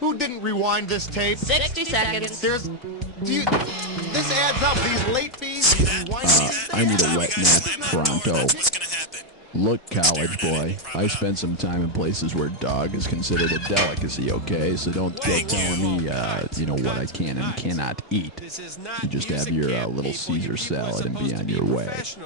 Who didn't rewind this tape? 60 seconds. This adds up. These late fees. I need a wet nap pronto. What's gonna happen? Look, college boy, I spent some time in places where dog is considered a delicacy, okay? So don't go telling me, you know, what I can and cannot eat. You just have your little Caesar salad and be on your way. Let's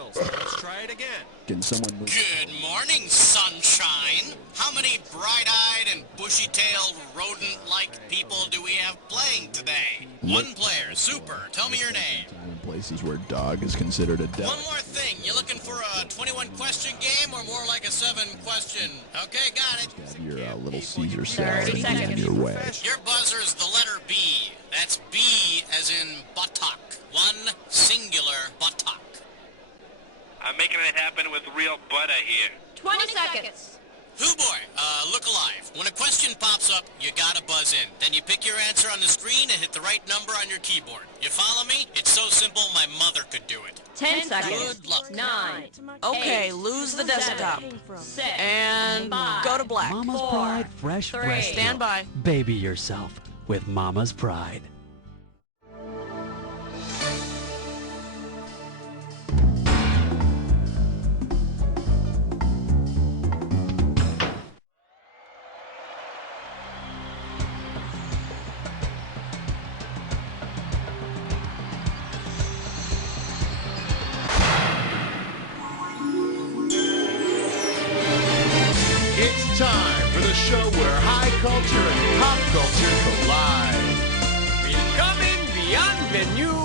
try it again. Can someone move? Good morning, sunshine. How many bright-eyed and bushy-tailed rodent-like people do we have playing today? One player, super. Tell me your name. Time in places where dog is considered a One delicacy. more thing. You looking for a 21-question game or more like a 7-question? Okay, got it. Have your little Caesar salad 30 and be on seconds. your way. Your buzzer's the letter B. That's B as in buttock. One singular buttock. I'm making it happen with real butter here. 20 seconds. Hoo boy, look alive. When a question pops up, you gotta buzz in. Then you pick your answer on the screen and hit the right number on your keyboard. You follow me? It's so simple my mother could do it. 10 seconds. Good luck. 9. Okay, 8, lose the desktop. 6. And go to black. Mama's 4, Pride Fresh 3. Breast Stand Milk. by. Baby yourself with Mama's Pride. It's time for the show where high culture and pop culture collide. Becoming beyond the new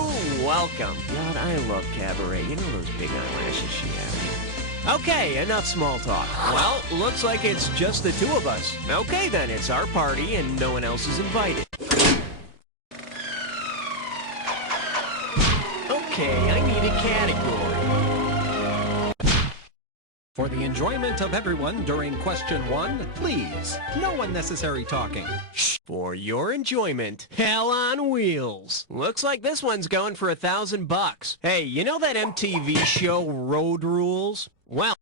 welcome. God, I love cabaret. You know those big eyelashes she has. Okay, enough small talk. Well, looks like it's just the two of us. Okay then, it's our party and no one else is invited. Okay, I need a category. For the enjoyment of everyone during question 1, please, no unnecessary talking. Shh. For your enjoyment, Hell on Wheels. Looks like this one's going for $1,000. Hey, you know that MTV show Road Rules? Well,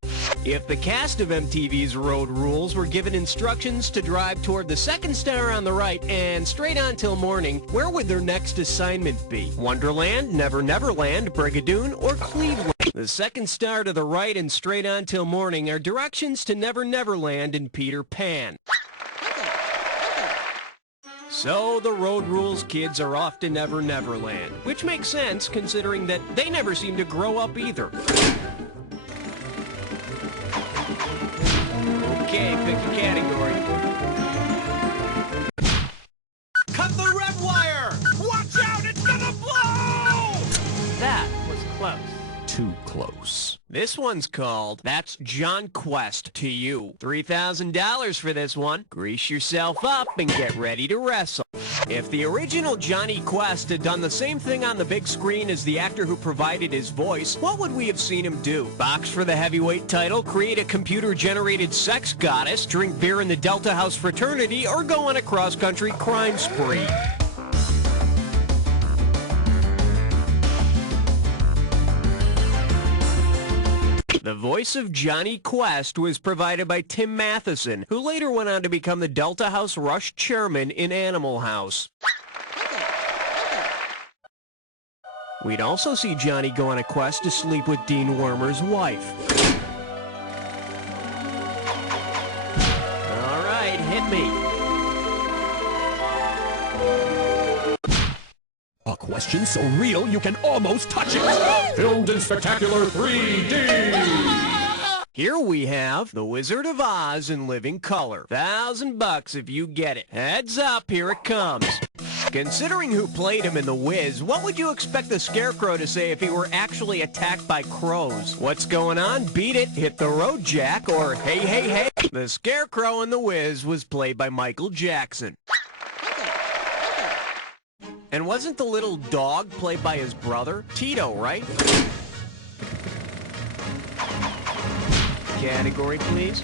if the cast of MTV's Road Rules were given instructions to drive toward the second star on the right and straight on till morning, where would their next assignment be? Wonderland, Never Neverland, Brigadoon, or Cleveland? The second star to the right and straight on till morning are directions to Never Neverland and Peter Pan. So the Road Rules kids are off to Never Neverland, which makes sense considering that they never seem to grow up either. Okay, pick a category. Cut the red wire! Watch out, it's gonna blow! That was close. Too close. This one's called That's John Quest to You. $3,000 for this one. Grease yourself up and get ready to wrestle. If the original Johnny Quest had done the same thing on the big screen as the actor who provided his voice, what would we have seen him do? Box for the heavyweight title, create a computer-generated sex goddess, drink beer in the Delta House fraternity, or go on a cross-country crime spree? The voice of Johnny Quest was provided by Tim Matheson, who later went on to become the Delta House Rush chairman in Animal House. We'd also see Johnny go on a quest to sleep with Dean Wormer's wife. All right, hit me. A question so real you can almost touch it. Filmed in spectacular 3D. Here we have The Wizard of Oz in living color. $1,000 if you get it. Heads up, here it comes. Considering who played him in The Wiz, what would you expect the Scarecrow to say if he were actually attacked by crows? What's going on? Beat it, hit the road, Jack, or hey, hey, hey. The Scarecrow in The Wiz was played by Michael Jackson. And wasn't the little dog played by his brother? Tito, right? Category, please.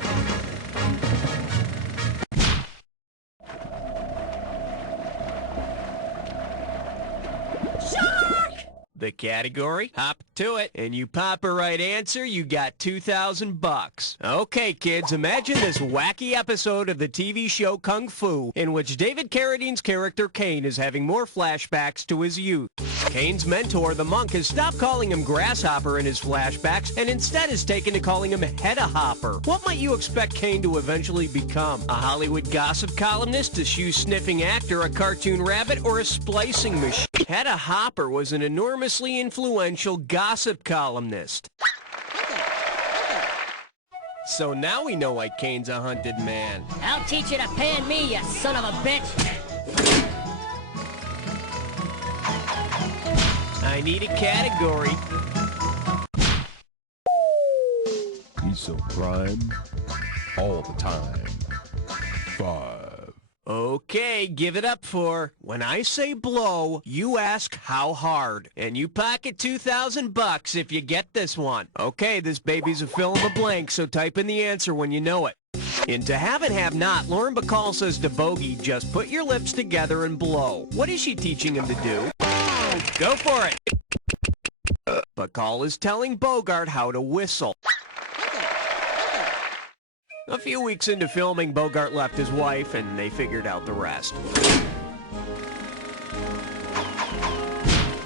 Shark! The category? Hop to it. And you pop a right answer, you got $2,000. Okay, kids, imagine this wacky episode of the TV show Kung Fu, in which David Carradine's character Kane is having more flashbacks to his youth. Kane's mentor, the monk, has stopped calling him Grasshopper in his flashbacks and instead has taken to calling him Hedda-Hopper. What might you expect Kane to eventually become? A Hollywood gossip columnist, a shoe-sniffing actor, a cartoon rabbit, or a splicing machine? Hedda-Hopper was an enormously influential gossip columnist. So now we know why Kane's a hunted man. I'll teach you to pan me, you son of a bitch. I need a category. He's so prime all the time. 5. Okay, give it up for, when I say blow, you ask how hard. And you pocket $2,000 if you get this one. Okay, this baby's a fill in the blank, so type in the answer when you know it. In To Have and Have Not, Lauren Bacall says to Bogey, just put your lips together and blow. What is she teaching him to do? Go for it. Bacall is telling Bogart how to whistle. A few weeks into filming, Bogart left his wife, and they figured out the rest.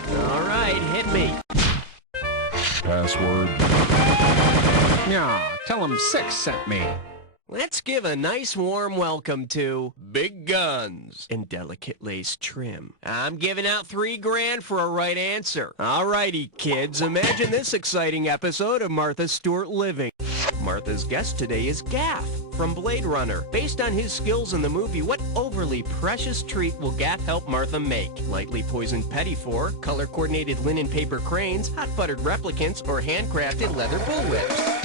All right, hit me. Password. Yeah, tell him 6 sent me. Let's give a nice warm welcome to Big Guns and Delicate Lace Trim. I'm giving out $3,000 for a right answer. All righty, kids, imagine this exciting episode of Martha Stewart Living. Martha's guest today is Gaff from Blade Runner. Based on his skills in the movie, what overly precious treat will Gaff help Martha make? Lightly poisoned petit four, color-coordinated linen paper cranes, hot-buttered replicants, or handcrafted leather bullwhips?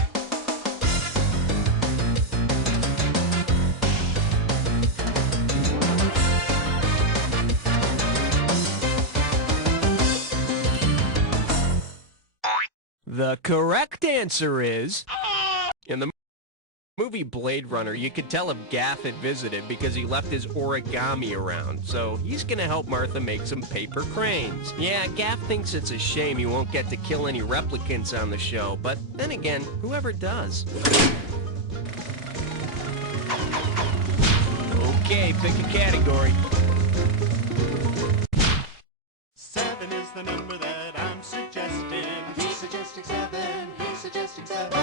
The correct answer is... In the movie Blade Runner, you could tell if Gaff had visited because he left his origami around. So he's gonna help Martha make some paper cranes. Yeah, Gaff thinks it's a shame he won't get to kill any replicants on the show, but then again, whoever does. Okay, pick a category. 7 is the number that I'm suggesting. He's suggesting 7. He's suggesting 7.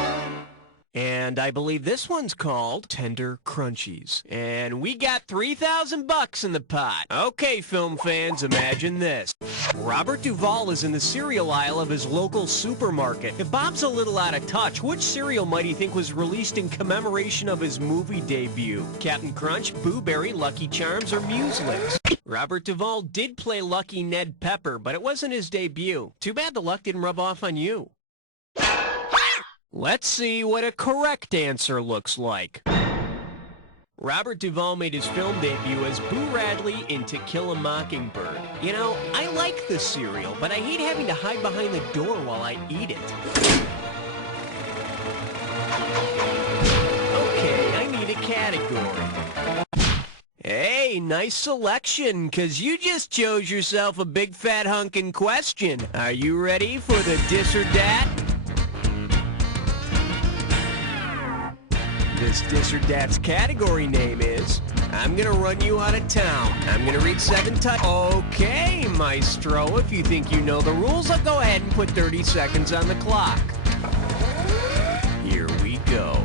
And I believe this one's called Tender Crunchies. And we got $3,000 in the pot. Okay, film fans, imagine this. Robert Duvall is in the cereal aisle of his local supermarket. If Bob's a little out of touch, which cereal might he think was released in commemoration of his movie debut? Captain Crunch, Boo Berry, Lucky Charms, or Mueslix? Robert Duvall did play Lucky Ned Pepper, but it wasn't his debut. Too bad the luck didn't rub off on you. Let's see what a correct answer looks like. Robert Duvall made his film debut as Boo Radley in To Kill a Mockingbird. You know, I like the cereal, but I hate having to hide behind the door while I eat it. Okay, I need a category. Hey, nice selection, 'cause you just chose yourself a big fat hunkin' question. Are you ready for the dis or dat? This dis or dat's category name is, I'm gonna run you out of town. I'm gonna read 7 times. Okay, maestro, if you think you know the rules, I'll go ahead and put 30 seconds on the clock. Here we go.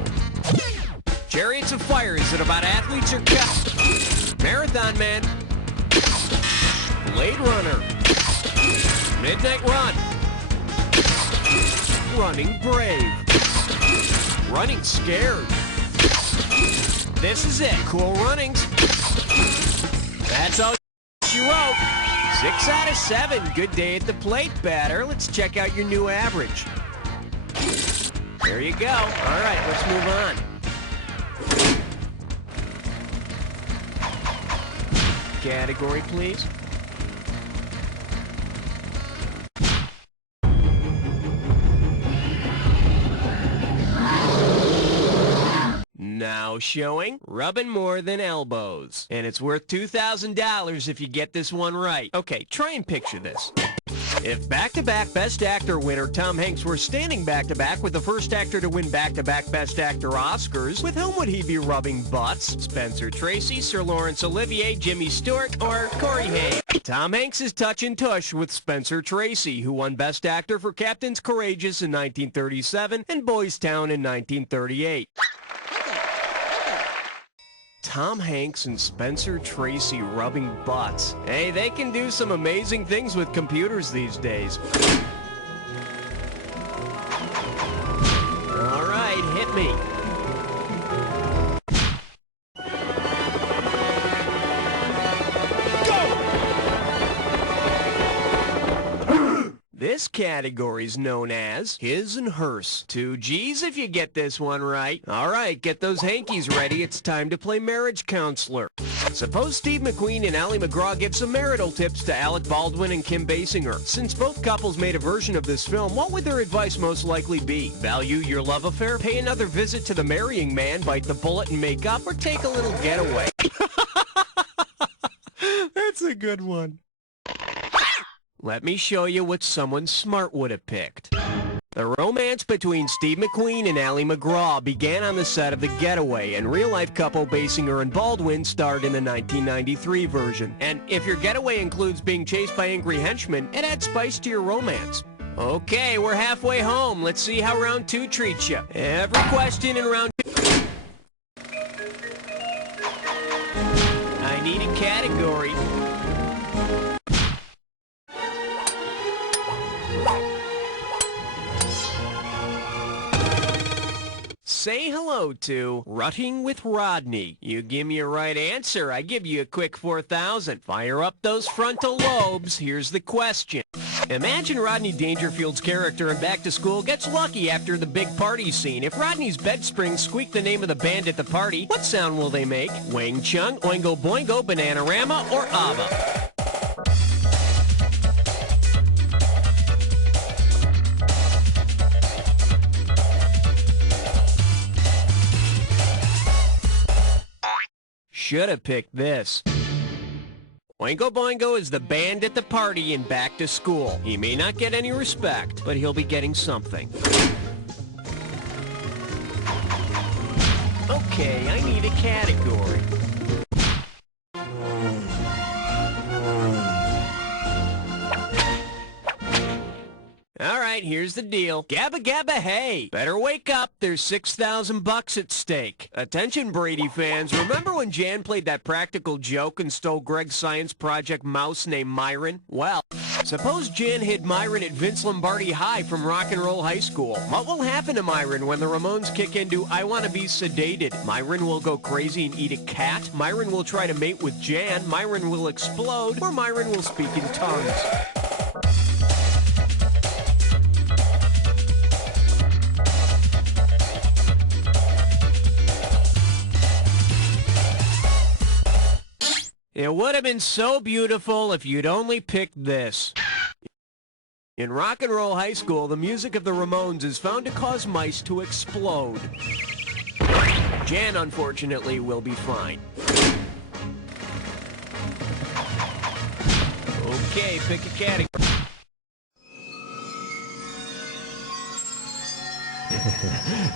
Chariots of Fire, is it about athletes or cops? Marathon Man. Blade Runner. Midnight Run. Running Brave. Running Scared. This is it. Cool Runnings. That's all you wrote. 6 out of 7. Good day at the plate, batter. Let's check out your new average. There you go. All right, let's move on. Category, please. Now showing, rubbing more than elbows. And it's worth $2,000 if you get this one right. Okay, try and picture this. If back-to-back Best Actor winner Tom Hanks were standing back-to-back with the first actor to win back-to-back Best Actor Oscars, with whom would he be rubbing butts? Spencer Tracy, Sir Laurence Olivier, Jimmy Stewart, or Corey Haim? Tom Hanks is touch and tush with Spencer Tracy, who won Best Actor for Captains Courageous in 1937 and Boys Town in 1938. Tom Hanks and Spencer Tracy rubbing butts. Hey, they can do some amazing things with computers these days. All right, hit me. This category is known as his and hers. 2 G's if you get this one right. All right, get those hankies ready. It's time to play marriage counselor. Suppose Steve McQueen and Ally McGraw give some marital tips to Alec Baldwin and Kim Basinger. Since both couples made a version of this film, what would their advice most likely be? Value your love affair? Pay another visit to the marrying man? Bite the bullet and make up? Or take a little getaway? That's a good one. Let me show you what someone smart would have picked. The romance between Steve McQueen and Ally McGraw began on the set of The Getaway, and real-life couple Basinger and Baldwin starred in the 1993 version. And if your getaway includes being chased by angry henchmen, it adds spice to your romance. Okay, we're halfway home. Let's see how round 2 treats you. Every question in round 2... I need a category. Say hello to Rutting with Rodney. You give me a right answer, I give you a quick 4,000. Fire up those frontal lobes. Here's the question. Imagine Rodney Dangerfield's character in Back to School gets lucky after the big party scene. If Rodney's bed springs squeak the name of the band at the party, what sound will they make? Wang Chung, Oingo Boingo, Bananarama, or ABBA? Should have picked this. Oingo Boingo is the band at the party in Back to School. He may not get any respect, but he'll be getting something. Okay, I need a category. All right, here's the deal. Gabba gabba hey! Better wake up, there's $6,000 at stake. Attention, Brady fans, remember when Jan played that practical joke and stole Greg's science project mouse named Myron? Well, suppose Jan hid Myron at Vince Lombardi High from Rock and Roll High School. What will happen to Myron when the Ramones kick into I Wanna Be Sedated? Myron will go crazy and eat a cat? Myron will try to mate with Jan? Myron will explode? Or Myron will speak in tongues? It would have been so beautiful if you'd only picked this. In Rock and Roll High School, the music of the Ramones is found to cause mice to explode. Jan, unfortunately, will be fine. Okay, pick a category.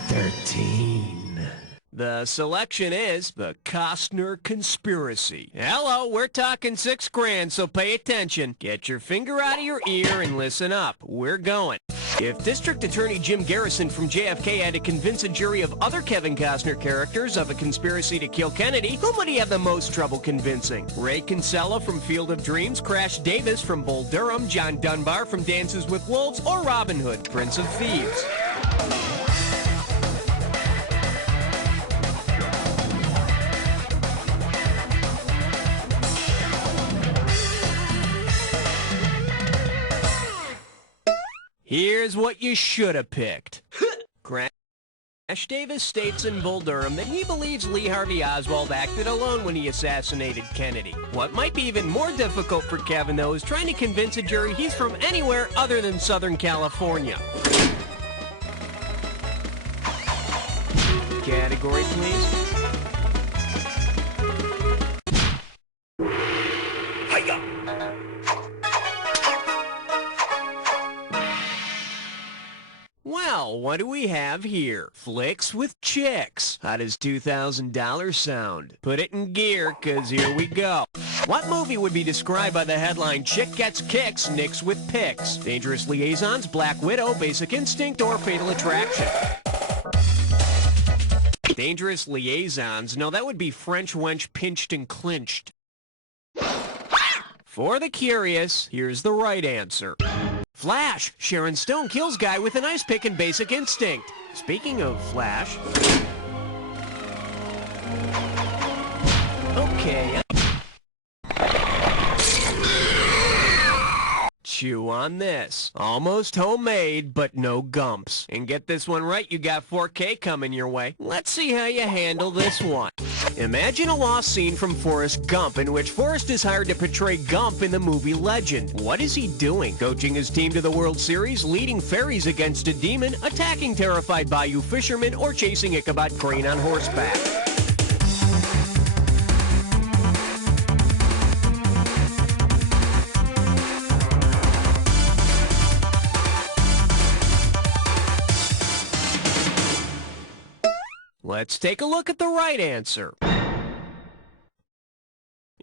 13. The selection is The Costner Conspiracy. Hello, we're talking $6 grand, so pay attention. Get your finger out of your ear and listen up. We're going. If District Attorney Jim Garrison from JFK had to convince a jury of other Kevin Costner characters of a conspiracy to kill Kennedy, whom would he have the most trouble convincing? Ray Kinsella from Field of Dreams, Crash Davis from Bull Durham, John Dunbar from Dances with Wolves, or Robin Hood, Prince of Thieves? Here's what you should have picked. Crash Davis states in Bull Durham that he believes Lee Harvey Oswald acted alone when he assassinated Kennedy. What might be even more difficult for Kevin, though, is trying to convince a jury he's from anywhere other than Southern California. Category, please. Well, what do we have here? Flicks with chicks. How does $2,000 sound? Put it in gear, 'cause here we go. What movie would be described by the headline, Chick Gets Kicks, Nicks with Picks? Dangerous Liaisons, Black Widow, Basic Instinct, or Fatal Attraction? Dangerous Liaisons? No, that would be French Wench Pinched and Clinched. For the curious, here's the right answer. Flash. Sharon Stone kills guy with an ice pick in Basic Instinct. Speaking of Flash. Okay. Chew on this. Almost homemade, but no gumps. And get this one right, you got 4K coming your way. Let's see how you handle this one. Imagine a lost scene from Forrest Gump in which Forrest is hired to portray Gump in the movie Legend. What is he doing? Coaching his team to the World Series, leading fairies against a demon, attacking terrified bayou fishermen, or chasing Ichabod Crane on horseback? Let's take a look at the right answer.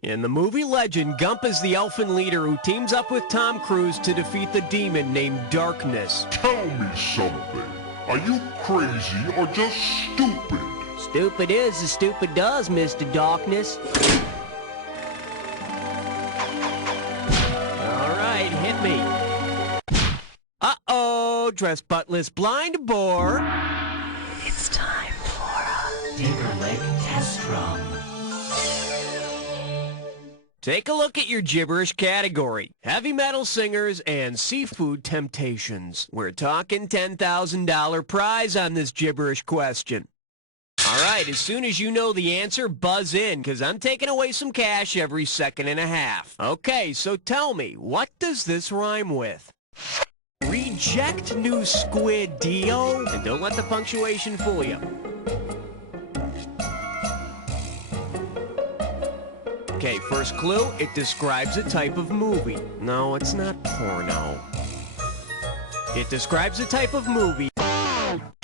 In the movie Legend, Gump is the elfin leader who teams up with Tom Cruise to defeat the demon named Darkness. Tell me something. Are you crazy or just stupid? Stupid is as stupid does, Mr. Darkness. All right, hit me. Uh-oh, dress buttless blind boar. It's time for a Tinkerlick test run. Take a look at your gibberish category. Heavy metal singers and seafood temptations. We're talking $10,000 prize on this gibberish question. All right, as soon as you know the answer, buzz in, because I'm taking away some cash every second and a half. Okay, so tell me, what does this rhyme with? Reject new squid deal. And don't let the punctuation fool you. Okay, first clue, it describes a type of movie. No, it's not porno. It describes a type of movie.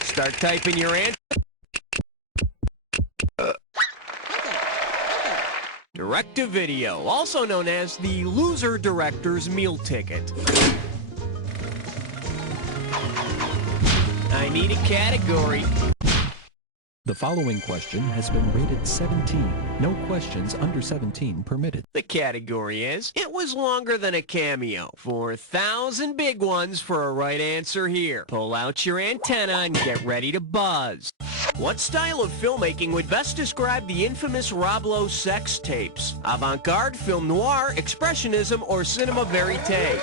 Start typing your answer. Direct-to-video, also known as the loser director's meal ticket. I need a category. The following question has been rated 17. No questions under 17 permitted. The category is, it was longer than a cameo. 4,000 big ones for a right answer here. Pull out your antenna and get ready to buzz. What style of filmmaking would best describe the infamous Rob Lowe sex tapes? Avant-garde, film noir, expressionism, or cinema verite?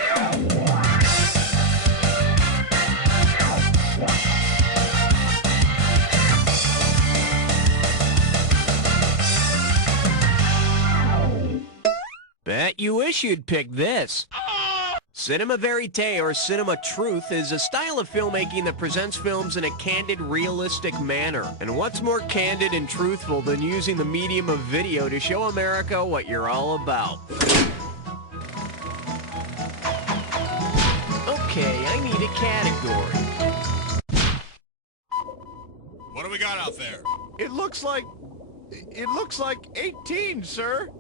Bet you wish you'd pick this. Cinema verite, or cinema truth, is a style of filmmaking that presents films in a candid, realistic manner. And what's more candid and truthful than using the medium of video to show America what you're all about? Okay, I need a category. What do we got out there? It looks like 18, sir.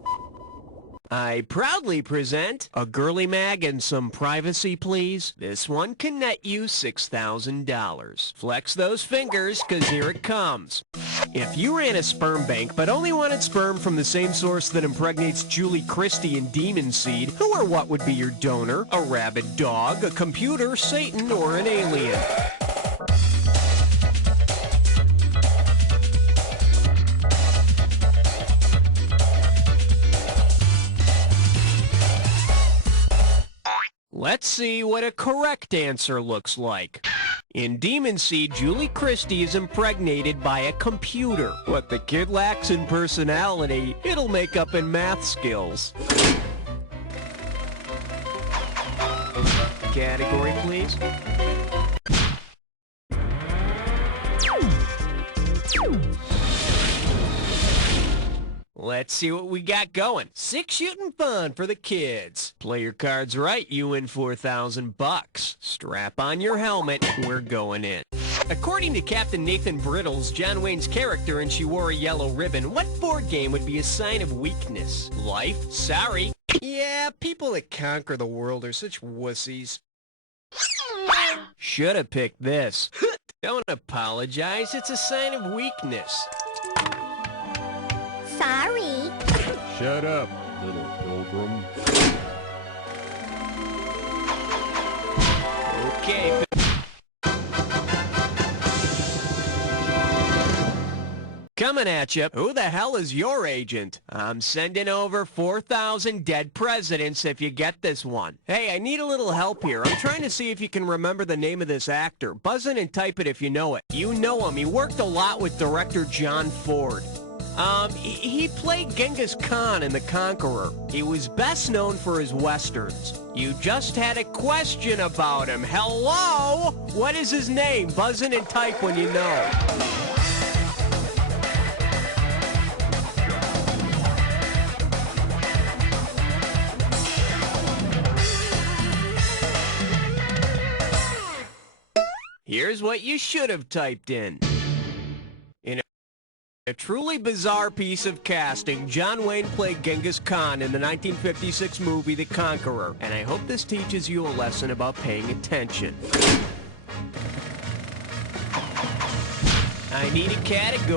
I proudly present a girly mag and some privacy, please. This one can net you $6,000. Flex those fingers, 'cause here it comes. If you ran a sperm bank but only wanted sperm from the same source that impregnates Julie Christie and Demon Seed, who or what would be your donor? A rabid dog, a computer, Satan, or an alien? Let's see what a correct answer looks like. In Demon Seed, Julie Christie is impregnated by a computer. What the kid lacks in personality, it'll make up in math skills. Category, please. Let's see what we got going. 6 shooting fun for the kids. Play your cards right, you win $4,000. Strap on your helmet, we're going in. According to Captain Nathan Brittles, John Wayne's character in She Wore a Yellow Ribbon, what board game would be a sign of weakness? Life? Sorry. Yeah, people that conquer the world are such wussies. Should have picked this. Don't apologize, it's a sign of weakness. Sorry. Shut up, little pilgrim. Okay. Coming at you. Who the hell is your agent? I'm sending over 4,000 dead presidents if you get this one. Hey, I need a little help here. I'm trying to see if you can remember the name of this actor. Buzz in and type it if you know it. You know him. He worked a lot with director John Ford. He played Genghis Khan in The Conqueror. He was best known for his westerns. You just had a question about him. Hello? What is his name? Buzz in and type when you know. Here's what you should have typed in. In a truly bizarre piece of casting, John Wayne played Genghis Khan in the 1956 movie The Conqueror, and I hope this teaches you a lesson about paying attention. I need a category.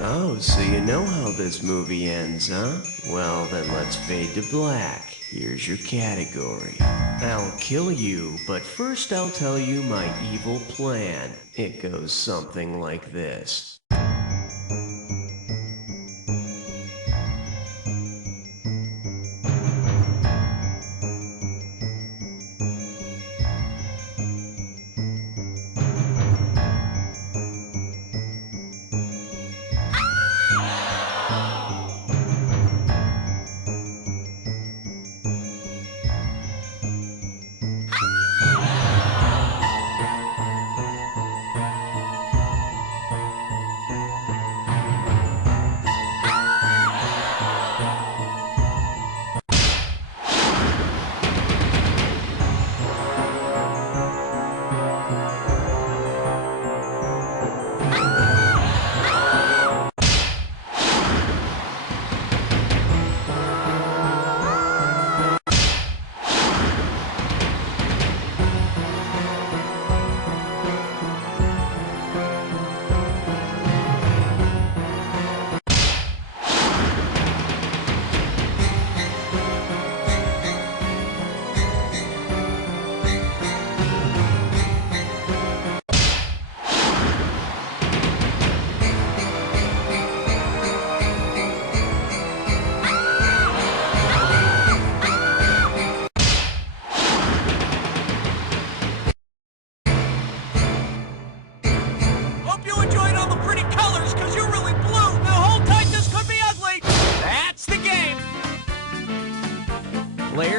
Oh, so you know how this movie ends, huh? Well, then let's fade to black. Here's your category. I'll kill you, but first I'll tell you my evil plan. It goes something like this.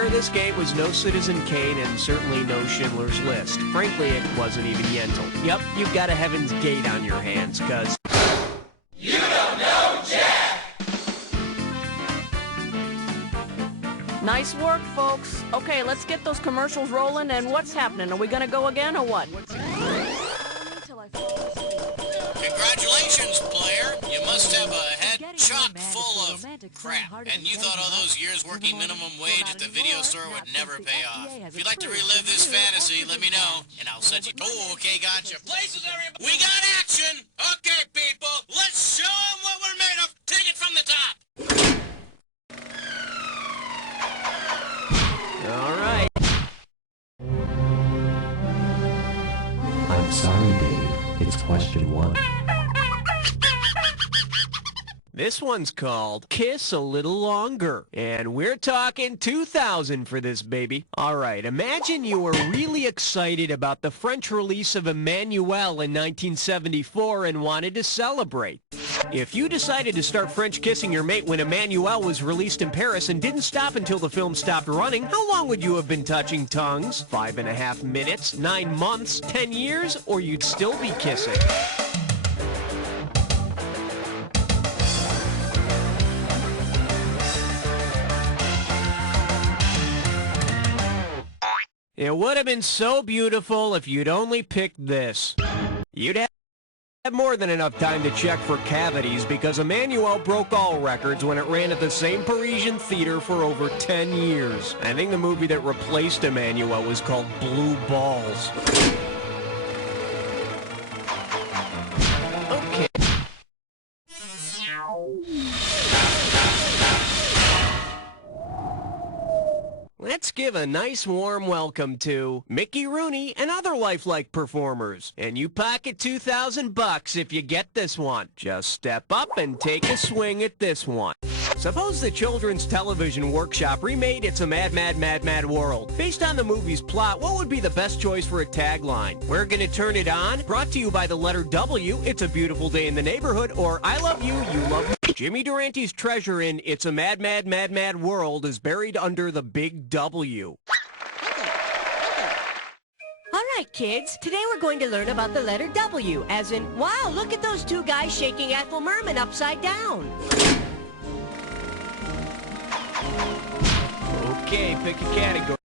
This game was no Citizen Kane and certainly no Schindler's List. Frankly, it wasn't even Yentl. Yep, you've got a Heaven's Gate on your hands, cuz... You don't know Jack! Nice work, folks. Okay, let's get those commercials rolling, and what's happening? Are we gonna go again, or what? Congratulations, player. You must have a head chock full of crap. And you thought all those years working minimum wage at the video store would never pay off. If you'd like to relive this fantasy, let me know, and I'll set you... Oh, okay, gotcha. Places, everybody. We got action. Okay, people, let's show them what we're made of. Take it from the top. All right. I'm sorry, Dave. It's question 1. This one's called Kiss a Little Longer. And we're talking 2,000 for this baby. Alright, imagine you were really excited about the French release of Emmanuel in 1974 and wanted to celebrate. If you decided to start French kissing your mate when Emmanuel was released in Paris and didn't stop until the film stopped running, how long would you have been touching tongues? 5.5 minutes? 9 months? 10 years? Or you'd still be kissing? It would have been so beautiful if you'd only picked this. You'd have more than enough time to check for cavities because Emmanuel broke all records when it ran at the same Parisian theater for over 10 years. I think the movie that replaced Emmanuel was called Blue Balls. Okay. Let's give a nice warm welcome to Mickey Rooney and other lifelike performers. And you pocket 2,000 bucks if you get this one. Just step up and take a swing at this one. Suppose the Children's Television Workshop remade It's a Mad, Mad, Mad, Mad World. Based on the movie's plot, what would be the best choice for a tagline? We're gonna turn it on? Brought to you by the letter W, It's a Beautiful Day in the Neighborhood, or I Love You, You Love Me. Jimmy Durante's treasure in It's a Mad, Mad, Mad, Mad World is buried under the big W. All right, kids. Today we're going to learn about the letter W, as in, wow, look at those two guys shaking Ethel Merman upside down. Okay, pick a category.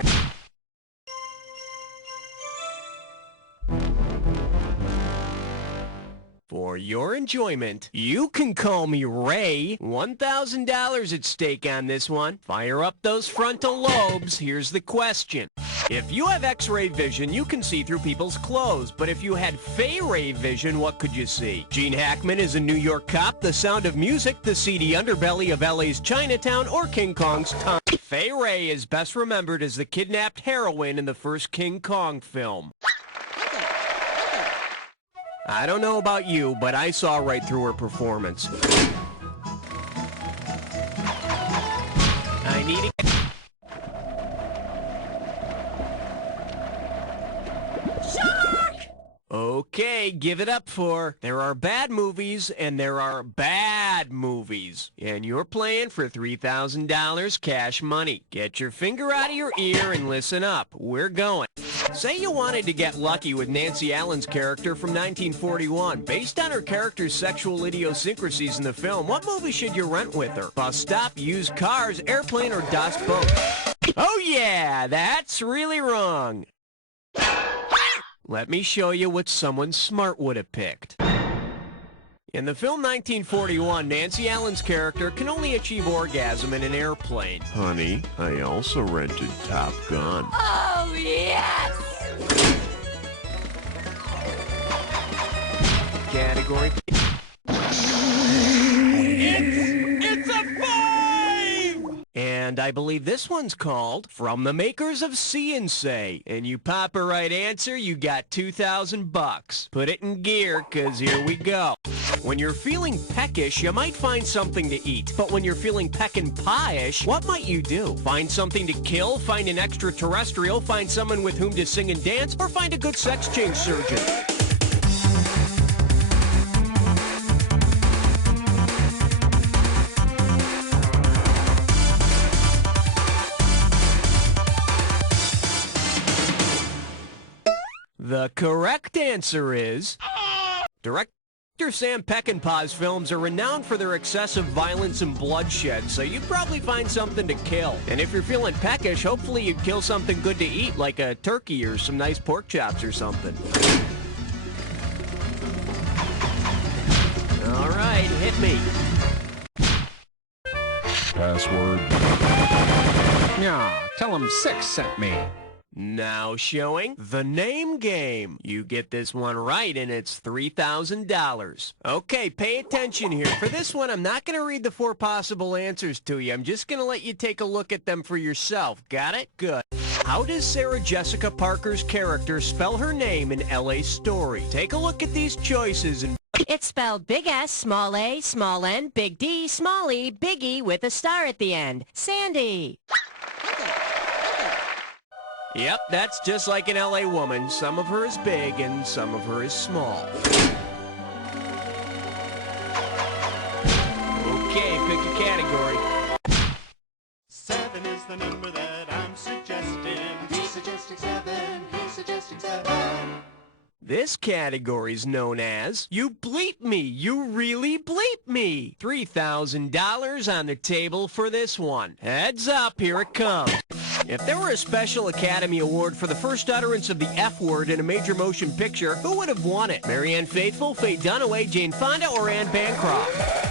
For your enjoyment, you can call me Ray. $1,000 at stake on this one. Fire up those frontal lobes. Here's the question. If you have X-ray vision, you can see through people's clothes. But if you had Fay-Ray vision, what could you see? Gene Hackman is a New York cop, The Sound of Music, the seedy underbelly of LA's Chinatown, or King Kong's tongue. Fay-Ray is best remembered as the kidnapped heroine in the first King Kong film. I don't know about you, but I saw right through her performance. I need to... Shark! Okay, give it up for... There are bad movies, and there are bad movies. And you're playing for $3,000 cash money. Get your finger out of your ear and listen up. We're going. Say you wanted to get lucky with Nancy Allen's character from 1941. Based on her character's sexual idiosyncrasies in the film, what movie should you rent with her? Bus Stop, Used Cars, Airplane, or Das Boot? Oh yeah, that's really wrong. Let me show you what someone smart would have picked. In the film 1941, Nancy Allen's character can only achieve orgasm in an airplane. Honey, I also rented Top Gun. Oh, yes! Category... It's a 5! And I believe this one's called From the Makers of See and Say. And you pop a right answer, you got 2,000 bucks. Put it in gear, 'cause here we go. When you're feeling peckish, you might find something to eat. But when you're feeling peckin' pie-ish, what might you do? Find something to kill, find an extraterrestrial, find someone with whom to sing and dance, or find a good sex change surgeon. The correct answer is... Director Sam Peckinpah's films are renowned for their excessive violence and bloodshed, so you'd probably find something to kill. And if you're feeling peckish, hopefully you'd kill something good to eat, like a turkey or some nice pork chops or something. All right, hit me. Password. Yeah, tell him 6 sent me. Now showing The Name Game. You get this one right and it's $3,000. Okay, pay attention here. For this one, I'm not going to read the 4 possible answers to you. I'm just going to let you take a look at them for yourself. Got it? Good. How does Sarah Jessica Parker's character spell her name in LA Story? Take a look at these choices and It's spelled big S, small a, small n, big D, small e, big E with a star at the end. Sandy. Yep, that's just like an LA woman. Some of her is big and some of her is small. Okay, pick a category. 7 is the number that I'm suggesting. He's suggesting 7. He's suggesting 7. This category's known as You Bleep Me, You Really Bleep Me. $3,000 on the table for this one. Heads up, here it comes. If there were a special Academy Award for the first utterance of the F word in a major motion picture, who would have won it? Marianne Faithfull, Faye Dunaway, Jane Fonda, or Anne Bancroft?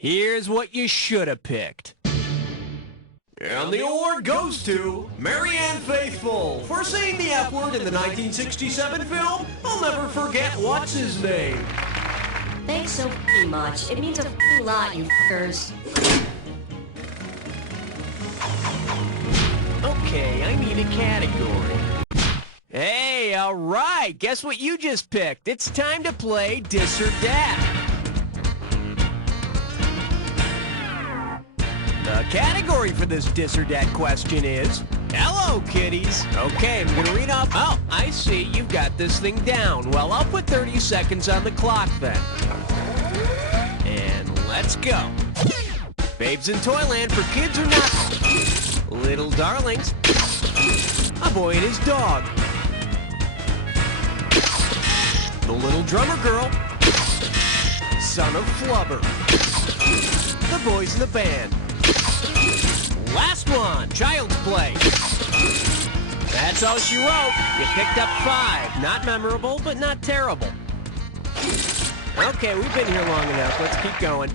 Here's what you should have picked. And the award goes to Marianne Faithfull for saying the F word in the 1967 film, I'll Never Forget What's His Name. Thanks so much. It means a lot, you f***ers. Okay, I need a category. Hey, alright, guess what you just picked? It's time to play Dis or Dat. The category for this Dis or Dat question is, hello, kiddies. Okay, I'm gonna read off. Oh, I see, you've got this thing down. Well, I'll put 30 seconds on the clock then. And let's go. Babes in Toyland for kids or not. Little darlings. A boy and his dog. The Little Drummer Girl. Son of Flubber. The Boys in the Band. Last one, Child's Play. That's all she wrote. You picked up 5. Not memorable, but not terrible. Okay, we've been here long enough. Let's keep going.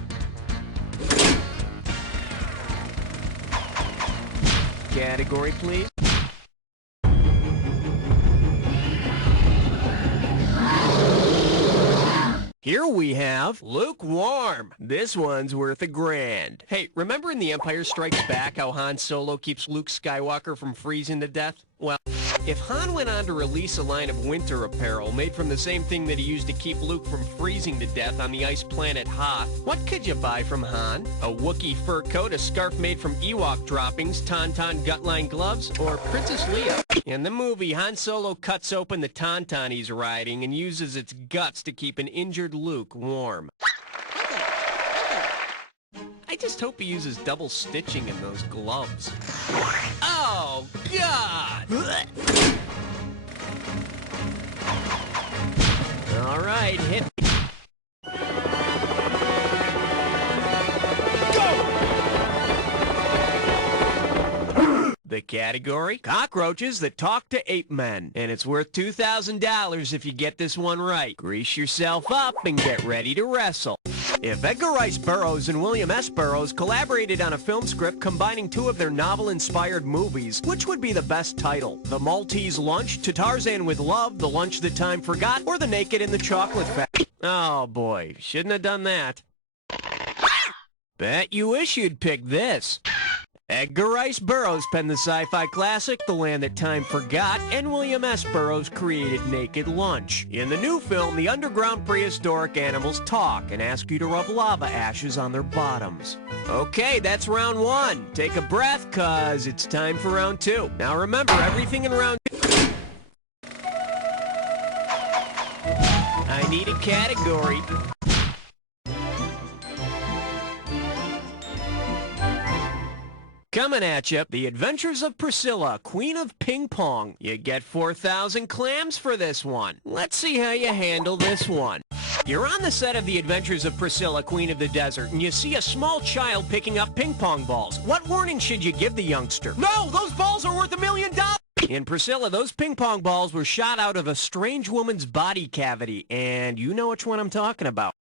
Category, please. Here we have Lukewarm. This one's worth $1,000. Hey, remember in The Empire Strikes Back how Han Solo keeps Luke Skywalker from freezing to death? Well, if Han went on to release a line of winter apparel made from the same thing that he used to keep Luke from freezing to death on the ice planet Hoth, what could you buy from Han? A Wookiee fur coat, a scarf made from Ewok droppings, Tauntaun gut-lined gloves, or Princess Leia? In the movie, Han Solo cuts open the Tauntaun he's riding and uses its guts to keep an injured Luke warm. I just hope he uses double stitching in those gloves. Oh, God! All right, hit me. The category, cockroaches that talk to ape men. And it's worth $2,000 if you get this one right. Grease yourself up and get ready to wrestle. If Edgar Rice Burroughs and William S. Burroughs collaborated on a film script combining 2 of their novel-inspired movies, which would be the best title? The Maltese Lunch, To Tarzan with Love, The Lunch That Time Forgot, or The Naked in the Chocolate Factory? Oh boy, shouldn't have done that. Bet you wish you'd picked this. Edgar Rice Burroughs penned the sci-fi classic The Land That Time Forgot, and William S. Burroughs created Naked Lunch. In the new film, the underground prehistoric animals talk and ask you to rub lava ashes on their bottoms. Okay, that's round 1. Take a breath, cause it's time for round 2. Now remember, everything in round 2... I need a category. Coming at you, The Adventures of Priscilla, Queen of Ping Pong. You get 4,000 clams for this one. Let's see how you handle this one. You're on the set of The Adventures of Priscilla, Queen of the Desert, and you see a small child picking up ping pong balls. What warning should you give the youngster? No, those balls are worth $1 million! In Priscilla, those ping pong balls were shot out of a strange woman's body cavity, and you know which one I'm talking about.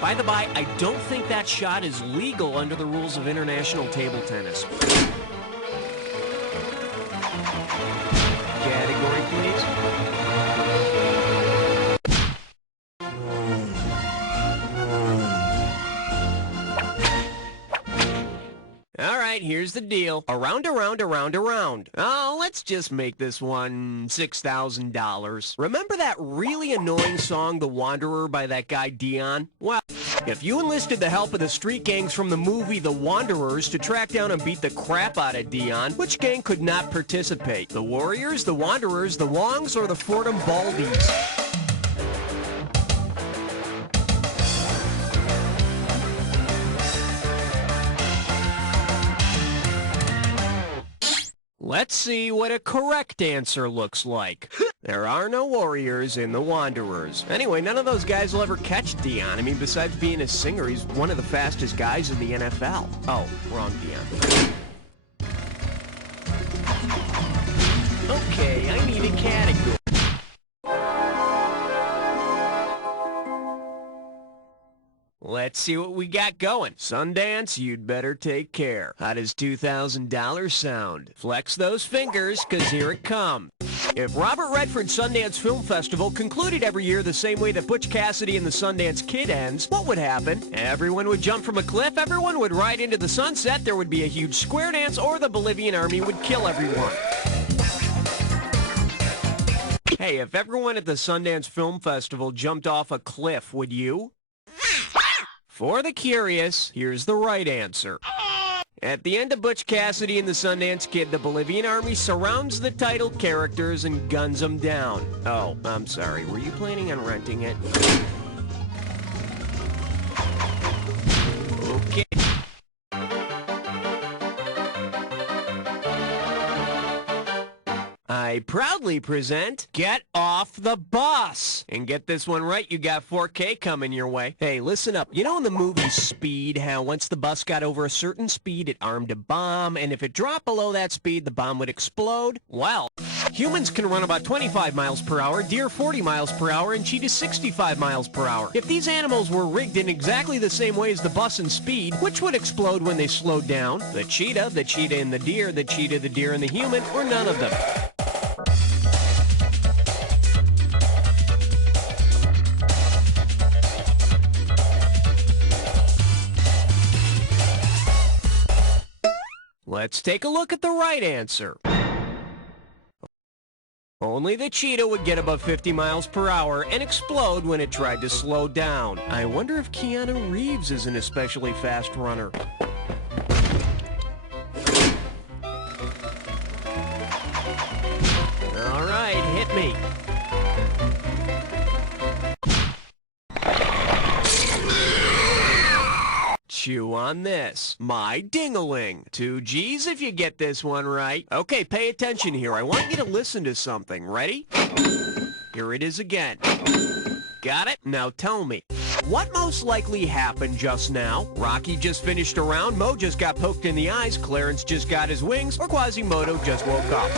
By the by, I don't think that shot is legal under the rules of international table tennis. Category, please. All right, here's the deal. Around, around, around, around. Oh, let's just make this one $6,000. Remember that really annoying song, The Wanderer, by that guy Dion? Well, if you enlisted the help of the street gangs from the movie The Wanderers to track down and beat the crap out of Dion, which gang could not participate? The Warriors, the Wanderers, the Wongs, or the Fordham Baldies? Let's see what a correct answer looks like. There are no Warriors in the Wanderers. Anyway, none of those guys will ever catch Dion. I mean, besides being a singer, he's one of the fastest guys in the NFL. Oh, wrong Dion. Okay, I need a category. Let's see what we got going. Sundance, you'd better take care. How does $2,000 sound? Flex those fingers, 'cause here it comes. If Robert Redford's Sundance Film Festival concluded every year the same way that Butch Cassidy and the Sundance Kid ends, what would happen? Everyone would jump from a cliff, everyone would ride into the sunset, there would be a huge square dance, or the Bolivian army would kill everyone. Hey, if everyone at the Sundance Film Festival jumped off a cliff, would you? For the curious, here's the right answer. At the end of Butch Cassidy and the Sundance Kid, the Bolivian army surrounds the title characters and guns them down. Oh, I'm sorry. Were you planning on renting it? Okay. I proudly present Get Off the Bus. And get this one right, you got 4K coming your way. Hey, listen up. You know in the movie Speed, how once the bus got over a certain speed, it armed a bomb, and if it dropped below that speed, the bomb would explode? Well, humans can run about 25 miles per hour, deer 40 miles per hour, and cheetahs 65 miles per hour. If these animals were rigged in exactly the same way as the bus in Speed, which would explode when they slowed down? The cheetah and the deer, the cheetah, the deer, and the human, or none of them? Let's take a look at the right answer. Only the cheetah would get above 50 miles per hour and explode when it tried to slow down. I wonder if Keanu Reeves is an especially fast runner. All right, hit me. Chew on this. My ding-a-ling. 2 G's if you get this one right. Okay, pay attention here. I want you to listen to something. Ready? Here it is again. Got it? Now tell me, what most likely happened just now? Rocky just finished a round, Mo just got poked in the eyes, Clarence just got his wings, or Quasimodo just woke up?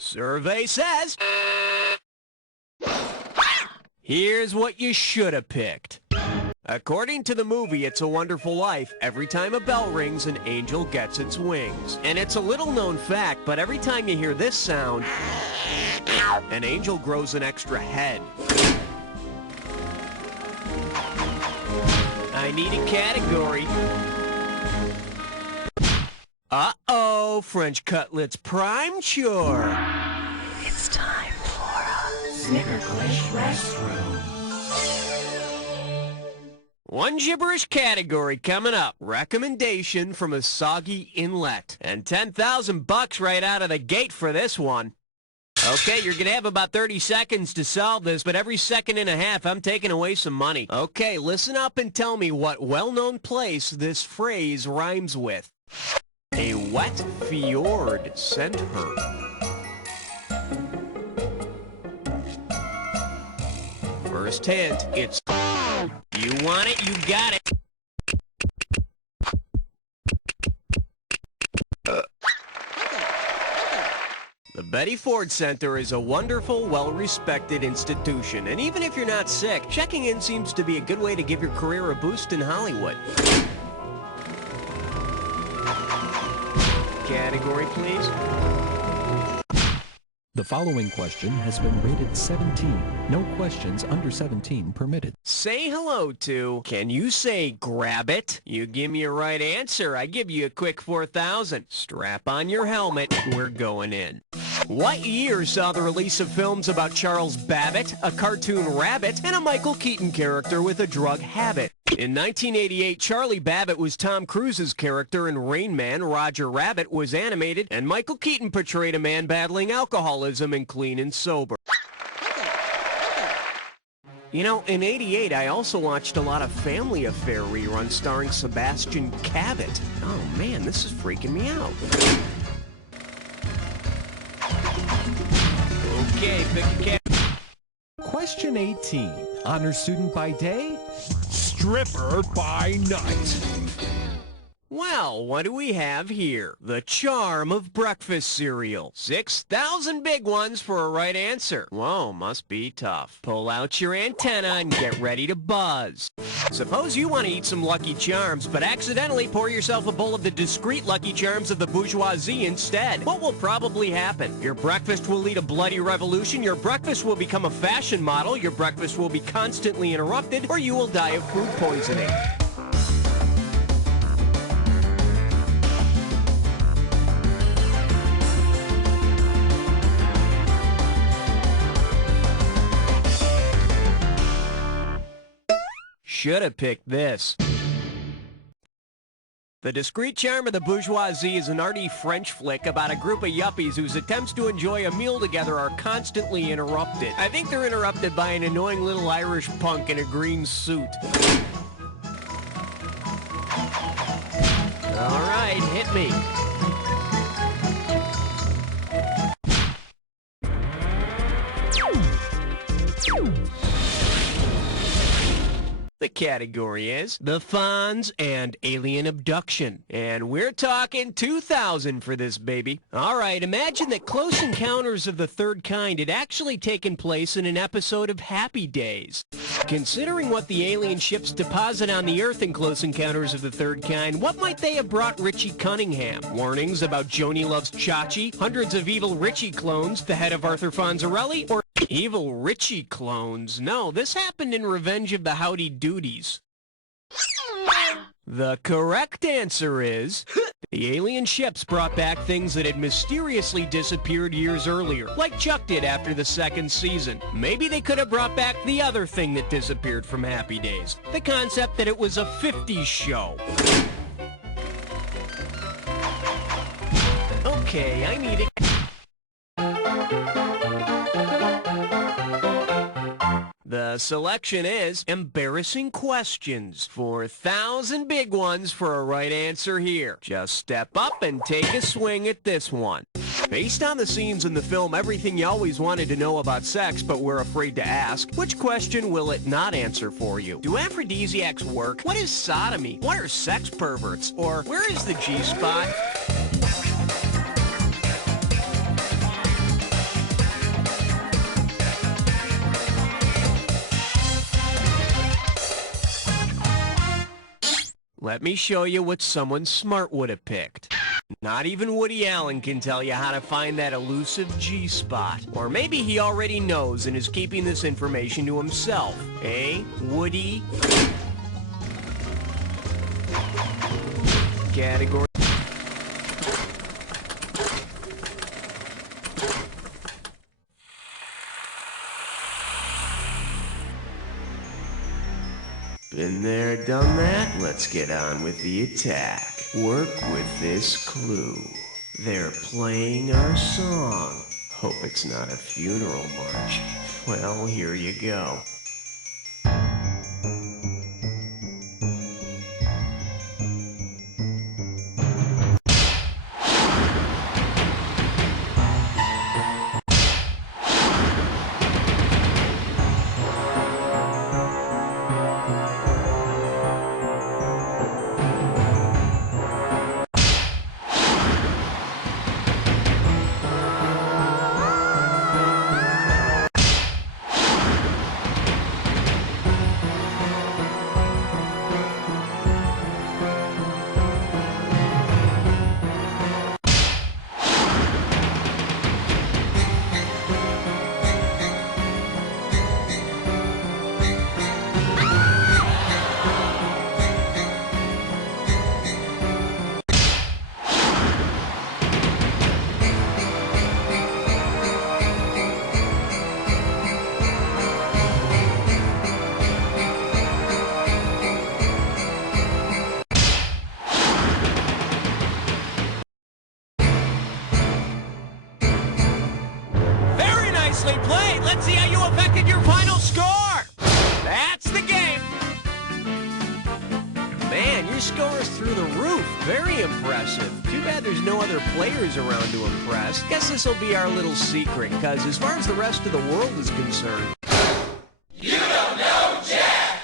Survey says... Here's what you should have picked. According to the movie It's a Wonderful Life, every time a bell rings, an angel gets its wings. And it's a little-known fact, but every time you hear this sound, an angel grows an extra head. I need a category. Uh-oh, French cutlets prime chore. It's time for a Snickerglish restroom. One gibberish category coming up. Recommendation from a soggy inlet. And $10,000 right out of the gate for this one. Okay, you're going to have about 30 seconds to solve this, but every second and a half, I'm taking away some money. Okay, listen up and tell me what well-known place this phrase rhymes with. A wet fjord sent her. First hint, it's... You want it, you got it. The Betty Ford Center is a wonderful, well-respected institution, and even if you're not sick, checking in seems to be a good way to give your career a boost in Hollywood. Category, please. The The following question has been rated 17. No questions under 17 permitted. Say hello to, can you say grab it? You give me a right answer, I give you a quick 4,000. Strap on your helmet, we're going in. What year saw the release of films about Charles Babbitt, a cartoon rabbit, and a Michael Keaton character with a drug habit? In 1988, Charlie Babbitt was Tom Cruise's character in Rain Man, Roger Rabbit was animated, and Michael Keaton portrayed a man battling alcoholism in Clean and Sober. You know, in '88, I also watched a lot of Family Affair reruns starring Sebastian Cabot. Oh man, this is freaking me out. Okay, pick a cat. Question 18. Honor student by day, stripper by night. Well, what do we have here? The charm of breakfast cereal. 6,000 big ones for a right answer. Whoa, must be tough. Pull out your antenna and get ready to buzz. Suppose you want to eat some Lucky Charms, but accidentally pour yourself a bowl of the discreet Lucky Charms of the bourgeoisie instead. What will probably happen? Your breakfast will lead a bloody revolution, your breakfast will become a fashion model, your breakfast will be constantly interrupted, or you will die of food poisoning. Should have picked this. The Discreet Charm of the Bourgeoisie is an arty French flick about a group of yuppies whose attempts to enjoy a meal together are constantly interrupted. I think they're interrupted by an annoying little Irish punk in a green suit. All right, hit me. The category is The Fonz and Alien Abduction. And we're talking 2,000 for this baby. All right, imagine that Close Encounters of the Third Kind had actually taken place in an episode of Happy Days. Considering what the alien ships deposit on the Earth in Close Encounters of the Third Kind, what might they have brought Richie Cunningham? Warnings about Joni Loves Chachi, hundreds of evil Richie clones, the head of Arthur Fonzarelli, or evil Richie clones? No, this happened in Revenge of the Howdy Doodies. The correct answer is, the alien ships brought back things that had mysteriously disappeared years earlier, like Chuck did after the second season. Maybe they could have brought back the other thing that disappeared from Happy Days, the concept that it was a 50s show. Okay, I need it. The selection is Embarrassing Questions. 4,000 big ones for a right answer here. Just step up and take a swing at this one. Based on the scenes in the film Everything You Always Wanted to Know About Sex But Were Afraid to Ask, which question will it not answer for you? Do aphrodisiacs work? What is sodomy? What are sex perverts? Or where is the G-spot? Let me show you what someone smart would have picked. Not even Woody Allen can tell you how to find that elusive G-spot. Or maybe he already knows and is keeping this information to himself. Eh, Woody? Category. Been there, done that? Let's get on with the attack. Work with this clue. They're playing our song. Hope it's not a funeral march. Well, here you go. Nicely played. Let's see how you affected your final score. That's the game. Man, your score is through the roof. Very impressive. Too bad there's no other players around to impress. Guess this will be our little secret, because as far as the rest of the world is concerned... You don't know Jack!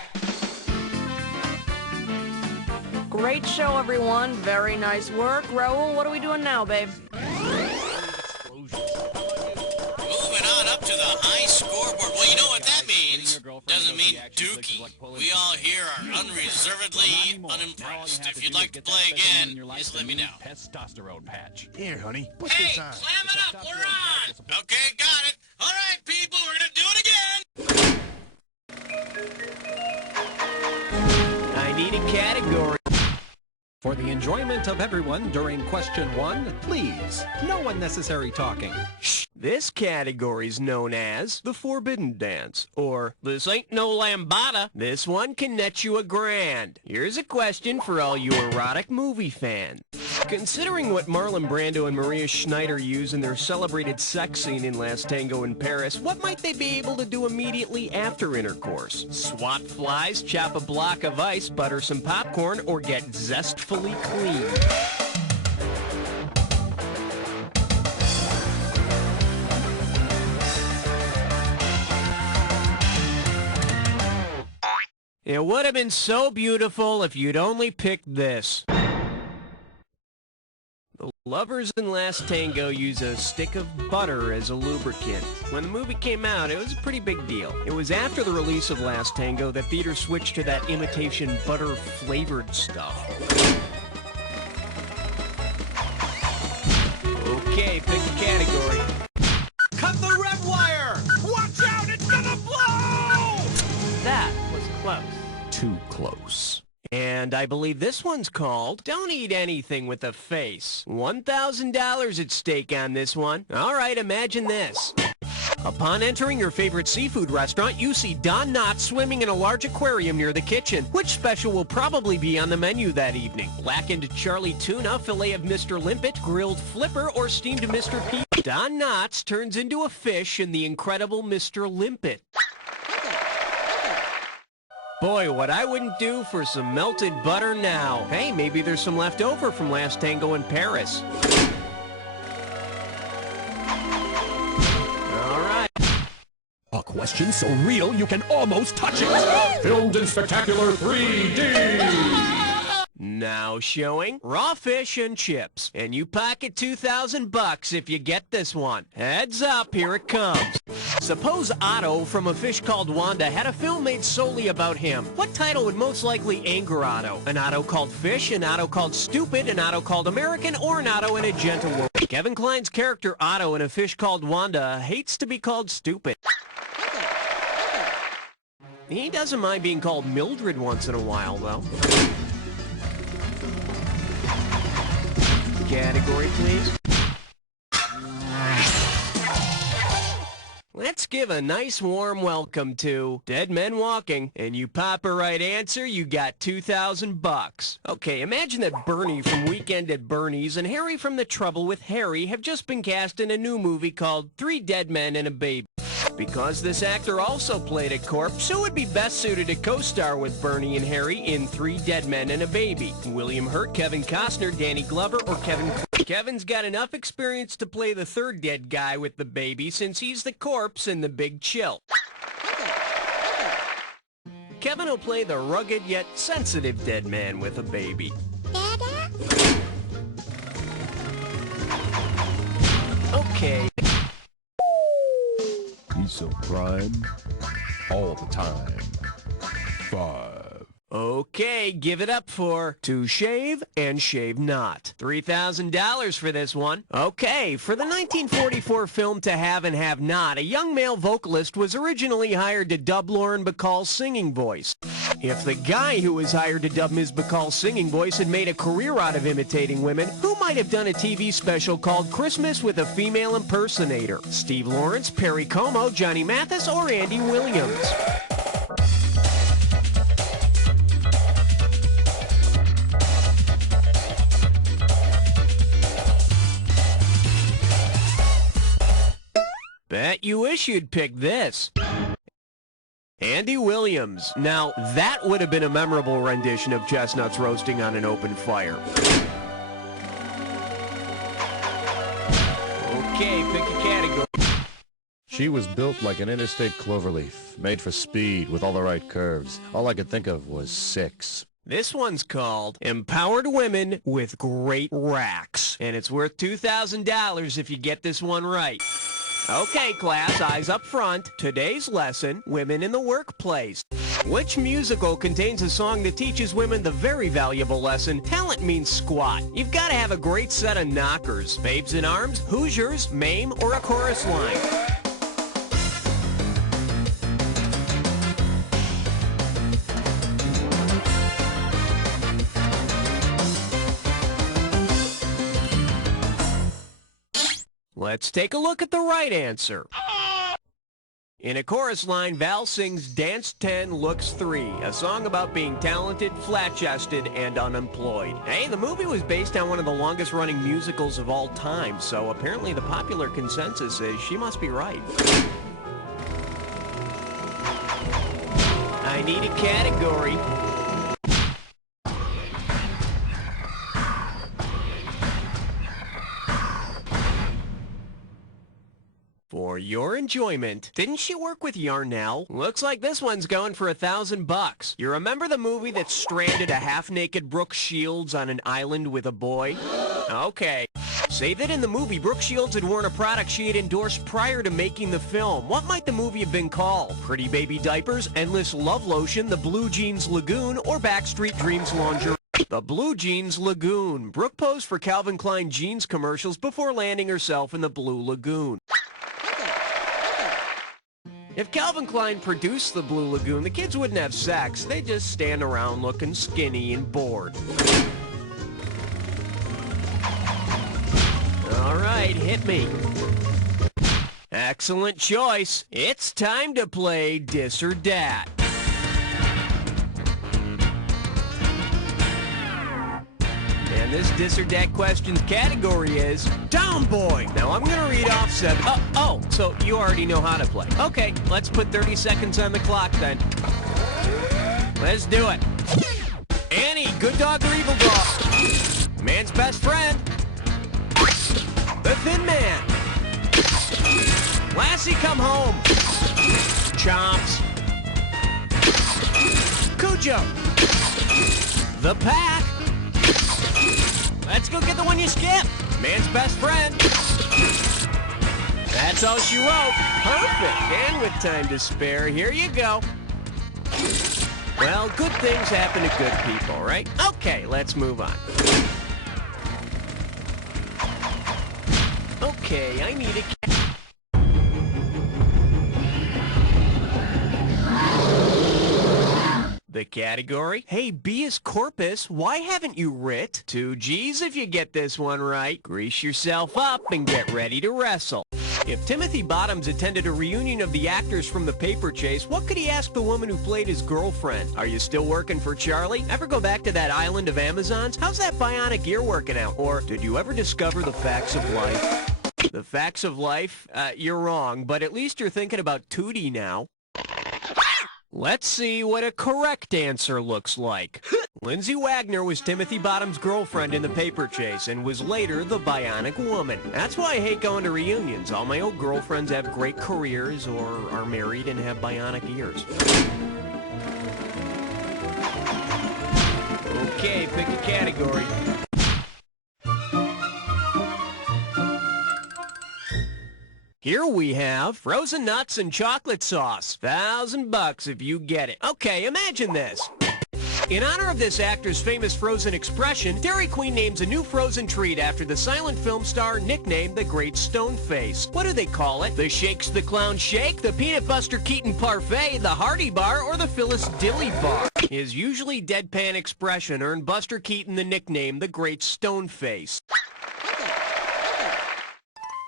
Great show, everyone. Very nice work. Raul, what are we doing now, babe? Moving on up to the high scoreboard. Well, you know what that means. Doesn't mean dookie. We all here are unreservedly unimpressed. If you'd like to play again, just let me know. Testosterone patch. Here, honey. Put Hey, this on. clam it up. We're on. Okay, got it. All right, people, we're going to do it again. I need a category. For the enjoyment of everyone during question 1, please, no unnecessary talking. This category's known as the Forbidden Dance, or This Ain't No Lambada. This one can net you $1,000. Here's a question for all you erotic movie fans. Considering what Marlon Brando and Maria Schneider use in their celebrated sex scene in Last Tango in Paris, what might they be able to do immediately after intercourse? Swat flies, chop a block of ice, butter some popcorn, or get zestfully clean? It would have been so beautiful if you'd only picked this. The lovers in Last Tango use a stick of butter as a lubricant. When the movie came out, it was a pretty big deal. It was after the release of Last Tango that theaters switched to that imitation butter-flavored stuff. Okay, pick a category. Cut the red wire! Watch out, it's gonna blow! That was close. Too close. And I believe this one's called Don't Eat Anything with a Face. $1,000 at stake on this one. All right, imagine this. Upon entering your favorite seafood restaurant, you see Don Knotts swimming in a large aquarium near the kitchen. Which special will probably be on the menu that evening? Blackened Charlie tuna, fillet of Mr. Limpet, grilled flipper, or steamed Mr. P? Don Knotts turns into a fish in the incredible Mr. Limpet. Boy, what I wouldn't do for some melted butter now. Hey, maybe there's some left over from Last Tango in Paris. All right. A question so real you can almost touch it. Filmed in spectacular 3D. Now showing raw fish and chips. And you pocket $2,000 if you get this one. Heads up, here it comes. Suppose Otto from A Fish Called Wanda had a film made solely about him. What title would most likely anger Otto? An Otto called Fish, an Otto called Stupid, an Otto called American, or an Otto in a Gentle World? Kevin Kline's character Otto in A Fish Called Wanda hates to be called stupid. He doesn't mind being called Mildred once in a while, though. Category, please. Let's give a nice warm welcome to Dead Men Walking, and you pop a right answer, you got $2,000. Okay, imagine that Bernie from Weekend at Bernie's and Harry from The Trouble with Harry have just been cast in a new movie called 3 Dead Men and a Baby. Because this actor also played a corpse, who would be best suited to co-star with Bernie and Harry in 3 Dead Men and a Baby? William Hurt, Kevin Costner, Danny Glover, or Kevin... Kevin's got enough experience to play the third dead guy with the baby since he's the corpse in The Big Chill. Kevin will play the rugged yet sensitive dead man with a baby. Okay. He's so prime all the time. 5. Okay, give it up for To Shave and Shave Not. $3,000 for this one. Okay, for the 1944 film To Have and Have Not, a young male vocalist was originally hired to dub Lauren Bacall's singing voice. If the guy who was hired to dub Ms. Bacall's singing voice had made a career out of imitating women, who might have done a TV special called Christmas with a Female Impersonator? Steve Lawrence, Perry Como, Johnny Mathis, or Andy Williams? Bet you wish you'd picked this. Andy Williams. Now, that would have been a memorable rendition of chestnuts roasting on an open fire. Okay, pick a category. She was built like an interstate cloverleaf, made for speed with all the right curves. All I could think of was 6. This one's called Empowered Women with Great Racks, and it's worth $2,000 if you get this one right. Okay, class, eyes up front. Today's lesson, women in the workplace. Which musical contains a song that teaches women the very valuable lesson, talent means squat? You've got to have a great set of knockers. Babes in Arms, Hoosiers, Mame, or a chorus line. Let's take a look at the right answer. In a chorus line, Val sings Dance 10, Looks 3, a song about being talented, flat-chested, and unemployed. Hey, the movie was based on one of the longest-running musicals of all time, so apparently the popular consensus is she must be right. I need a category. For your enjoyment, didn't she work with Yarnell? Looks like this one's going for $1,000. You remember the movie that stranded a half-naked Brooke Shields on an island with a boy? Okay. Say that in the movie, Brooke Shields had worn a product she had endorsed prior to making the film. What might the movie have been called? Pretty Baby Diapers, Endless Love Lotion, The Blue Jeans Lagoon, or Backstreet Dreams Lingerie? The Blue Jeans Lagoon. Brooke posed for Calvin Klein jeans commercials before landing herself in the Blue Lagoon. If Calvin Klein produced the Blue Lagoon, the kids wouldn't have sex. They'd just stand around looking skinny and bored. All right, hit me. Excellent choice. It's time to play Dis or Dat. And this Dis or Dat questions category is Downboy. Now I'm going to read off 7. Oh, so you already know how to play. Okay, let's put 30 seconds on the clock then. Let's do it. Annie, good dog or evil dog? Man's best friend. The Thin Man. Lassie, come home. Chomps. Cujo. The Pack. Let's go get the one you skipped. Man's best friend. That's all she wrote. Perfect. And with time to spare, here you go. Well, good things happen to good people, right? Okay, let's move on. Okay, I need a... The category? Hey, Beus Corpus, why haven't you writ? 2 G's if you get this one right. Grease yourself up and get ready to wrestle. If Timothy Bottoms attended a reunion of the actors from The Paper Chase, what could he ask the woman who played his girlfriend? Are you still working for Charlie? Ever go back to that island of Amazons? How's that bionic ear working out? Or did you ever discover the facts of life? The facts of life? You're wrong, but at least you're thinking about Tootie now. Let's see what a correct answer looks like. Lindsay Wagner was Timothy Bottoms' girlfriend in The Paper Chase and was later the Bionic Woman. That's why I hate going to reunions. All my old girlfriends have great careers or are married and have bionic ears. Okay, pick a category. Here we have frozen nuts and chocolate sauce. $1,000 if you get it. Okay, imagine this. In honor of this actor's famous frozen expression, Dairy Queen names a new frozen treat after the silent film star nicknamed the Great Stone Face. What do they call it? The Shakes the Clown Shake, the Peanut Buster Keaton Parfait, the Hardy Bar, or the Phyllis Dilly Bar? His usually deadpan expression earned Buster Keaton the nickname the Great Stone Face.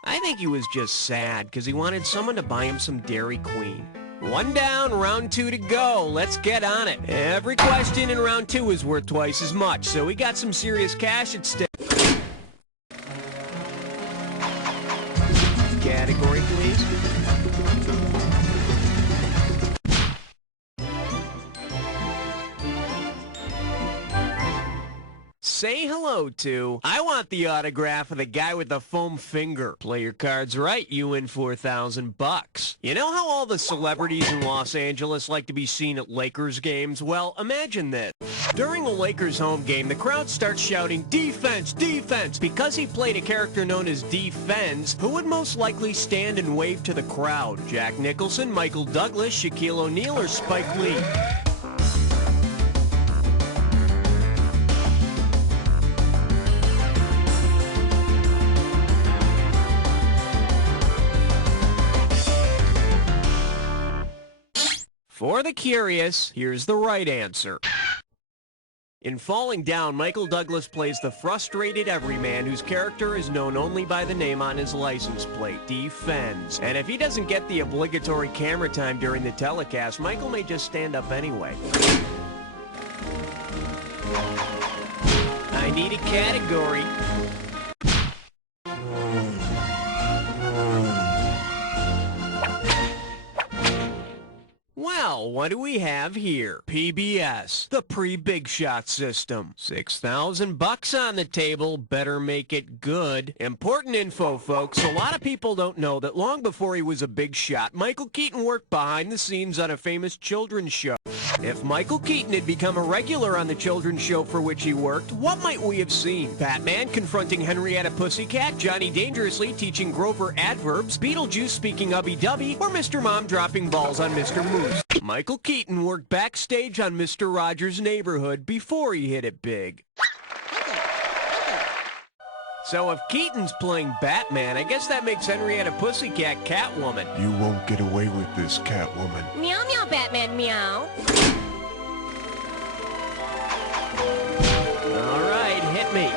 I think he was just sad because he wanted someone to buy him some Dairy Queen. 1 down, round 2 to go. Let's get on it. Every question in round 2 is worth twice as much, so we got some serious cash at stake. Category, please. Say hello to, I want the autograph of the guy with the foam finger. Play your cards right, you win $4,000. You know how all the celebrities in Los Angeles like to be seen at Lakers games? Well, imagine this. During a Lakers home game, the crowd starts shouting, "Defense, defense!" Because he played a character known as Defense, who would most likely stand and wave to the crowd? Jack Nicholson, Michael Douglas, Shaquille O'Neal, or Spike Lee? For the curious, here's the right answer. In Falling Down, Michael Douglas plays the frustrated everyman whose character is known only by the name on his license plate, Defense. And if he doesn't get the obligatory camera time during the telecast, Michael may just stand up anyway. I need a category. Well, what do we have here? PBS, the pre-Big Shot system. $6,000 on the table, better make it good. Important info, folks. A lot of people don't know that long before he was a big shot, Michael Keaton worked behind the scenes on a famous children's show. If Michael Keaton had become a regular on the children's show for which he worked, what might we have seen? Batman confronting Henrietta Pussycat, Johnny Dangerously teaching Grover adverbs, Beetlejuice speaking ubby-dubby, or Mr. Mom dropping balls on Mr. Moose? Michael Keaton worked backstage on Mr. Rogers' Neighborhood before he hit it big. So if Keaton's playing Batman, I guess that makes Henrietta Pussycat Catwoman. You won't get away with this, Catwoman. Meow meow, Batman, meow. All right, hit me.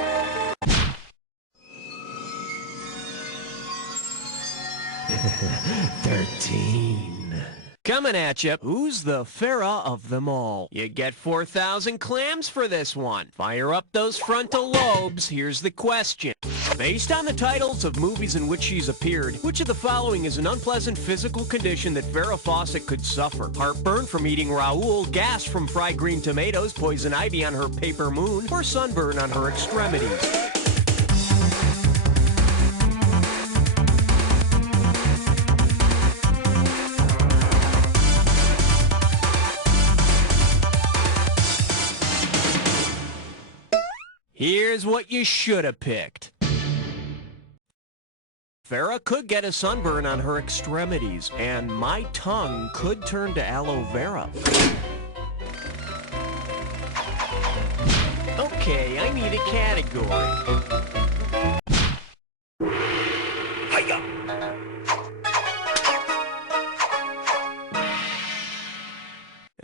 $13. Coming at you, who's the fairer of them all? You get 4,000 clams for this one. Fire up those frontal lobes. Here's the question. Based on the titles of movies in which she's appeared, which of the following is an unpleasant physical condition that Farrah Fawcett could suffer? Heartburn from eating Raoul, gas from fried green tomatoes, poison ivy on her paper moon, or sunburn on her extremities? Here's what you should have picked. Farrah could get a sunburn on her extremities, and my tongue could turn to aloe vera. Okay, I need a category. Hiya!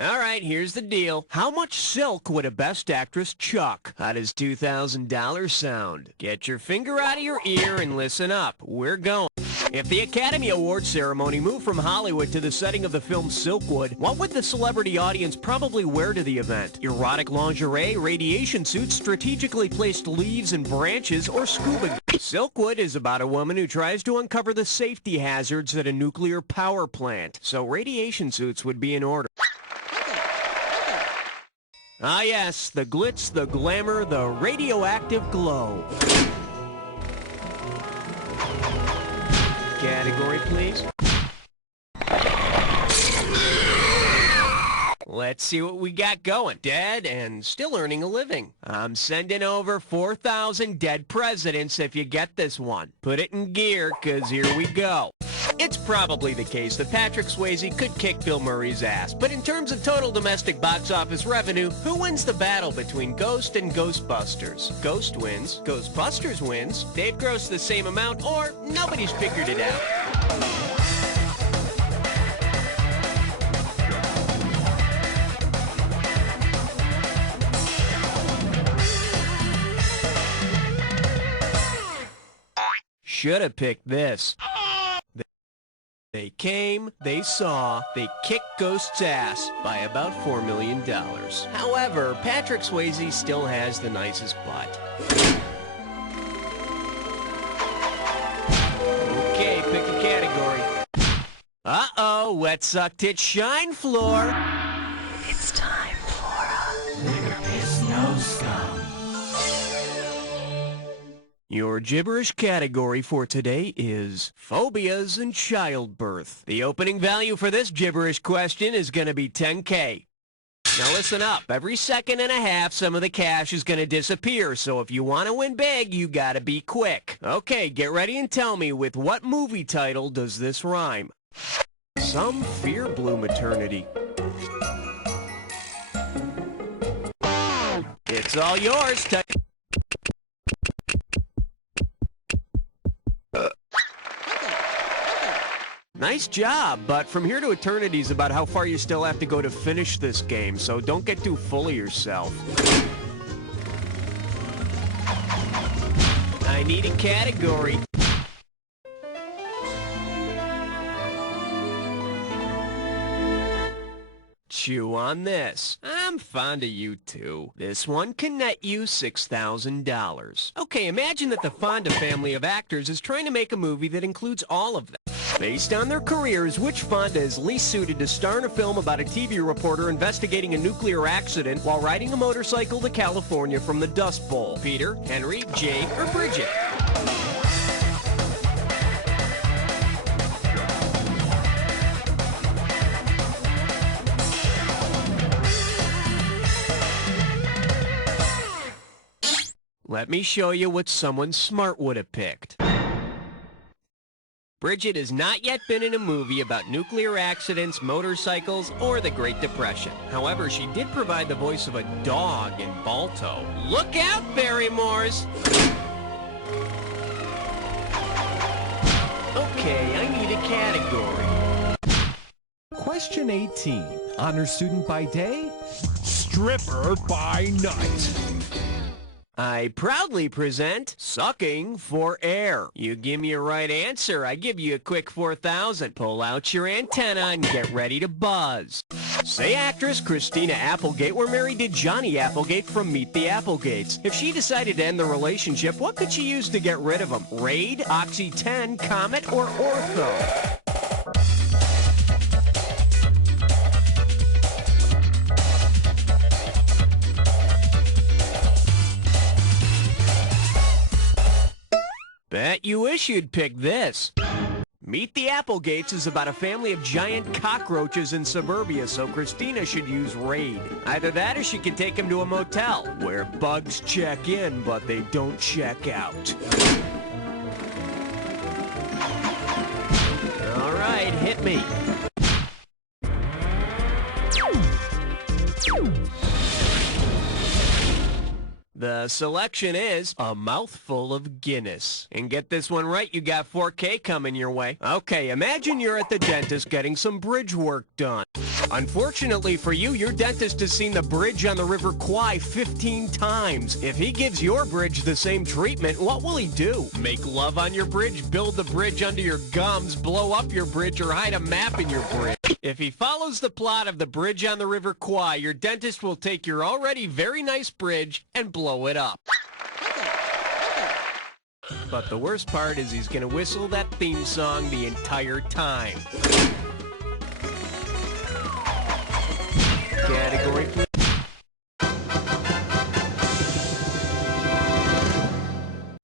All right, here's the deal. How much silk would a Best Actress chuck? How does $2,000 sound? Get your finger out of your ear and listen up. We're going. If the Academy Awards ceremony moved from Hollywood to the setting of the film Silkwood, what would the celebrity audience probably wear to the event? Erotic lingerie, radiation suits, strategically placed leaves and branches, or scuba gear? Silkwood is about a woman who tries to uncover the safety hazards at a nuclear power plant, so radiation suits would be in order. Ah yes, the glitz, the glamour, the radioactive glow. Category, please. Let's see what we got going. Dead and still earning a living. I'm sending over 4,000 dead presidents if you get this one. Put it in gear, 'cause here we go. It's probably the case that Patrick Swayze could kick Bill Murray's ass, but in terms of total domestic box office revenue, who wins the battle between Ghost and Ghostbusters? Ghost wins, Ghostbusters wins, they've grossed the same amount, or nobody's figured it out. Should have picked this. They came, they saw, they kicked Ghost's ass by about $4 million. However, Patrick Swayze still has the nicest butt. Okay, pick a category. Uh-oh, wet suck tit shine floor. It's time for a Liquor Piss No Scum. Your gibberish category for today is phobias and childbirth. The opening value for this gibberish question is going to be $10K. Now listen up. Every second and a half, some of the cash is going to disappear, so if you want to win big, you got to be quick. Okay, get ready and tell me, with what movie title does this rhyme? Some fear blue maternity. It's all yours. Nice job, but from here to eternity is about how far you still have to go to finish this game, so don't get too full of yourself. I need a category. Chew on this. I'm fond of you too. This one can net you $6,000. Okay, imagine that the Fonda family of actors is trying to make a movie that includes all of them. Based on their careers, which Fonda is least suited to star in a film about a TV reporter investigating a nuclear accident while riding a motorcycle to California from the Dust Bowl? Peter, Henry, Jade, or Bridget? Let me show you what someone smart would have picked. Bridget has not yet been in a movie about nuclear accidents, motorcycles, or the Great Depression. However, she did provide the voice of a dog in Balto. Look out, Barrymores! Okay, I need a category. Question 18. Honor student by day? Stripper by night. I proudly present Sucking for Air. You give me a right answer, I give you a quick 4,000. Pull out your antenna and get ready to buzz. Say actress Christina Applegate were married to Johnny Applegate from Meet the Applegates. If she decided to end the relationship, what could she use to get rid of him? Raid, Oxy 10, Comet, or Ortho? Bet you wish you'd pick this. Meet the Applegates is about a family of giant cockroaches in suburbia, so Christina should use Raid. Either that or she could take him to a motel, where bugs check in, but they don't check out. All right, hit me. The selection is a mouthful of Guinness. And get this one right, you got 4K coming your way. Okay, imagine you're at the dentist getting some bridge work done. Unfortunately for you, your dentist has seen the bridge on the River Kwai 15 times. If he gives your bridge the same treatment, what will he do? Make love on your bridge, build the bridge under your gums, blow up your bridge, or hide a map in your bridge? If he follows the plot of the bridge on the River Kwai, your dentist will take your already very nice bridge and blow it up. But the worst part is he's going to whistle that theme song the entire time. Category, please.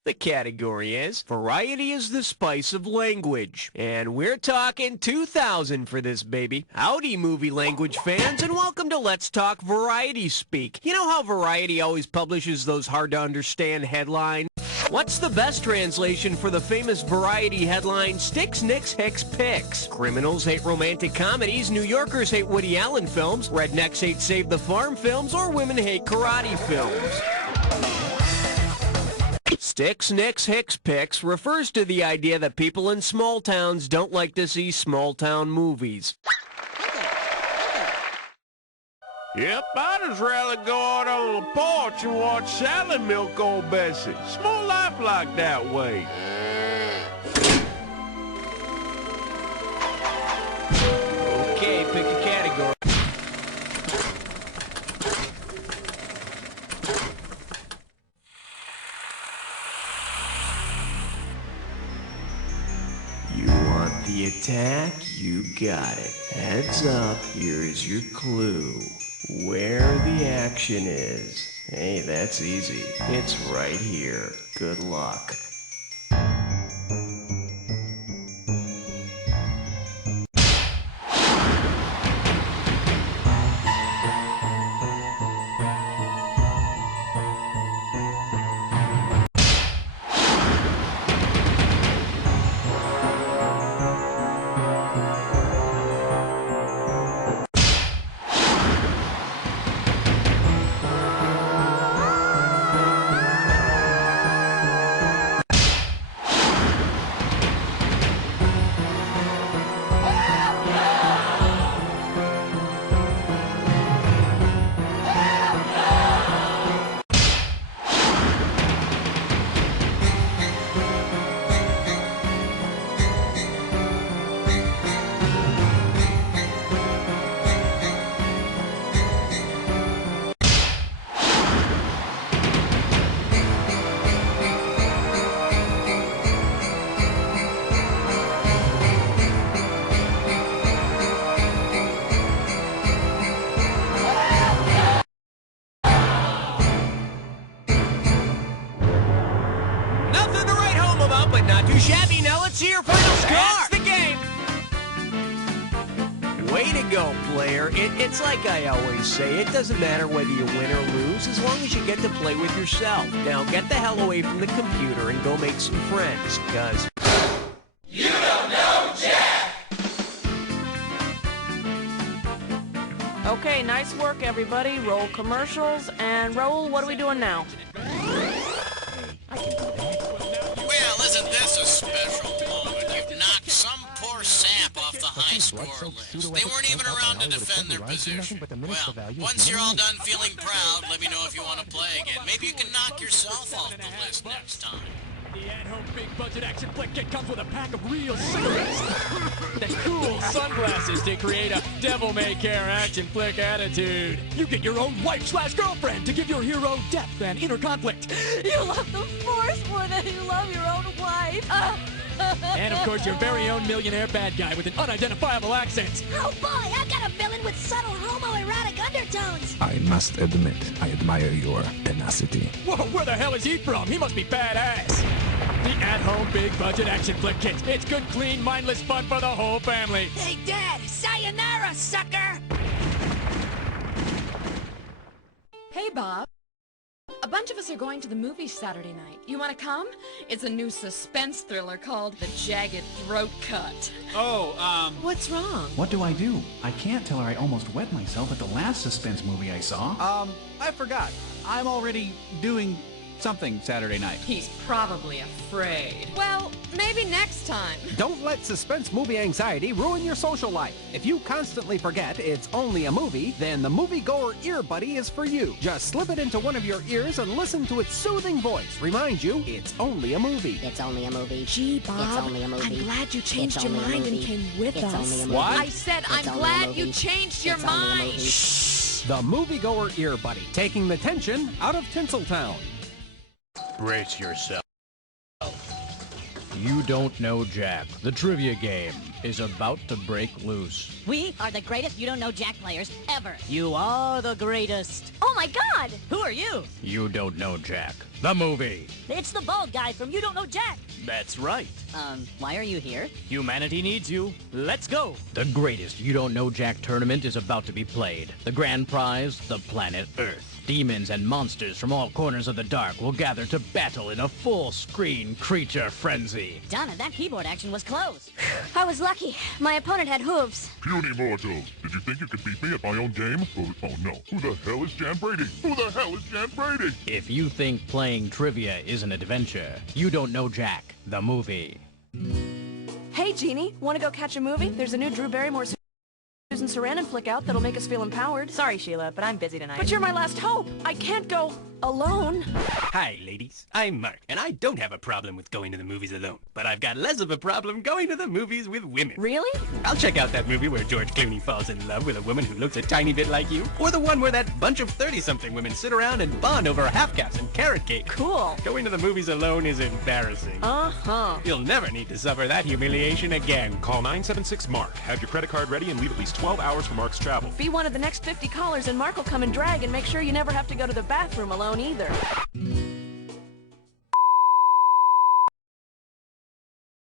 The category is Variety is the Spice of Language. And we're talking 2,000 for this baby. Howdy, movie language fans, and welcome to Let's Talk Variety Speak. You know how Variety always publishes those hard-to-understand headlines? What's the best translation for the famous Variety headline, Sticks, Nicks, Hicks, Picks? Criminals hate romantic comedies, New Yorkers hate Woody Allen films, rednecks hate Save the Farm films, or women hate karate films. Sticks, Nicks, Hicks, Picks refers to the idea that people in small towns don't like to see small town movies. Yep, I'd just rather go out on the porch and watch Sally milk old Bessie. It's more life like that way. Okay, pick a category. You want the attack? You got it. Heads up, here's your clue. Where the action is. Hey, that's easy. It's right here. Good luck. But not too shabby. Now let's see your final score. That's the game. Way to go, player. It's like I always say, it doesn't matter whether you win or lose, as long as you get to play with yourself. Now get the hell away from the computer and go make some friends, because... You don't know Jack! Okay, nice work, everybody. Roll commercials, and Raul, what are we doing now? Well, isn't this a special moment? You've knocked some poor sap off the high score list. They weren't even around to defend their position. Well, once you're all done feeling proud, let me know if you want to play again. Maybe you can knock yourself off the list next time. The at-home big-budget action flick kit comes with a pack of real cigarettes. The cool sunglasses to create a devil-may-care action flick attitude. You get your own wife/girlfriend to give your hero depth and inner conflict. You love the Force more than you love your own wife. And of course, your very own millionaire bad guy with an unidentifiable accent. Oh boy, I got a villain with subtle homoerotic undertones. I must admit, I admire your tenacity. Whoa, where the hell is he from? He must be badass. The at-home big-budget action flick kit. It's good, clean, mindless fun for the whole family. Hey, Dad, sayonara, sucker! Hey, Bob. A bunch of us are going to the movies Saturday night. You want to come? It's a new suspense thriller called The Jagged Throat Cut. Oh, What's wrong? what do? I can't tell her I almost wet myself at the last suspense movie I saw. I forgot. I'm already doing something Saturday night. He's probably afraid. Well, maybe next time. Don't let suspense movie anxiety ruin your social life. If you constantly forget it's only a movie, then the moviegoer ear buddy is for you. Just slip it into one of your ears and listen to its soothing voice. Remind you, it's only a movie. It's only a movie. Gee, Bob, It's only a movie. I'm glad you changed It's your only a mind and movie. came with It's us. only a movie. What? I said It's I'm only a glad movie. you changed your It's only a mind. movie. Shh. The moviegoer ear buddy, taking the tension out of Tinseltown. Brace yourself. You don't know Jack. The trivia game is about to break loose. We are the greatest You Don't Know Jack players ever. You are the greatest. Oh my God! Who are you? You don't know Jack. The movie. It's the bald guy from You Don't Know Jack. That's right. Why are you here? Humanity needs you. Let's go. The greatest You Don't Know Jack tournament is about to be played. The grand prize, the planet Earth. Demons and monsters from all corners of the dark will gather to battle in a full-screen creature frenzy. Donna, that keyboard action was close. I was lucky. My opponent had hooves. Puny mortal, did you think you could beat me at my own game? Oh no, who the hell is Jan Brady? Who the hell is Jan Brady? If you think playing trivia is an adventure, You Don't Know Jack, the movie. Hey, Jeannie, want to go catch a movie? There's a new Drew Barrymore Susan some saran and flick out that'll make us feel empowered. Sorry, Sheila, but I'm busy tonight. But you're my last hope. I can't go alone. Hi, ladies. I'm Mark, and I don't have a problem with going to the movies alone. But I've got less of a problem going to the movies with women. Really? I'll check out that movie where George Clooney falls in love with a woman who looks a tiny bit like you. Or the one where that bunch of 30-something women sit around and bond over half-caps and carrot cake. Cool. Going to the movies alone is embarrassing. Uh-huh. You'll never need to suffer that humiliation again. Call 976-MARK. Have your credit card ready and leave at least 12 hours for Mark's travel. Be one of the next 50 callers and Mark will come and drag and make sure you never have to go to the bathroom alone either.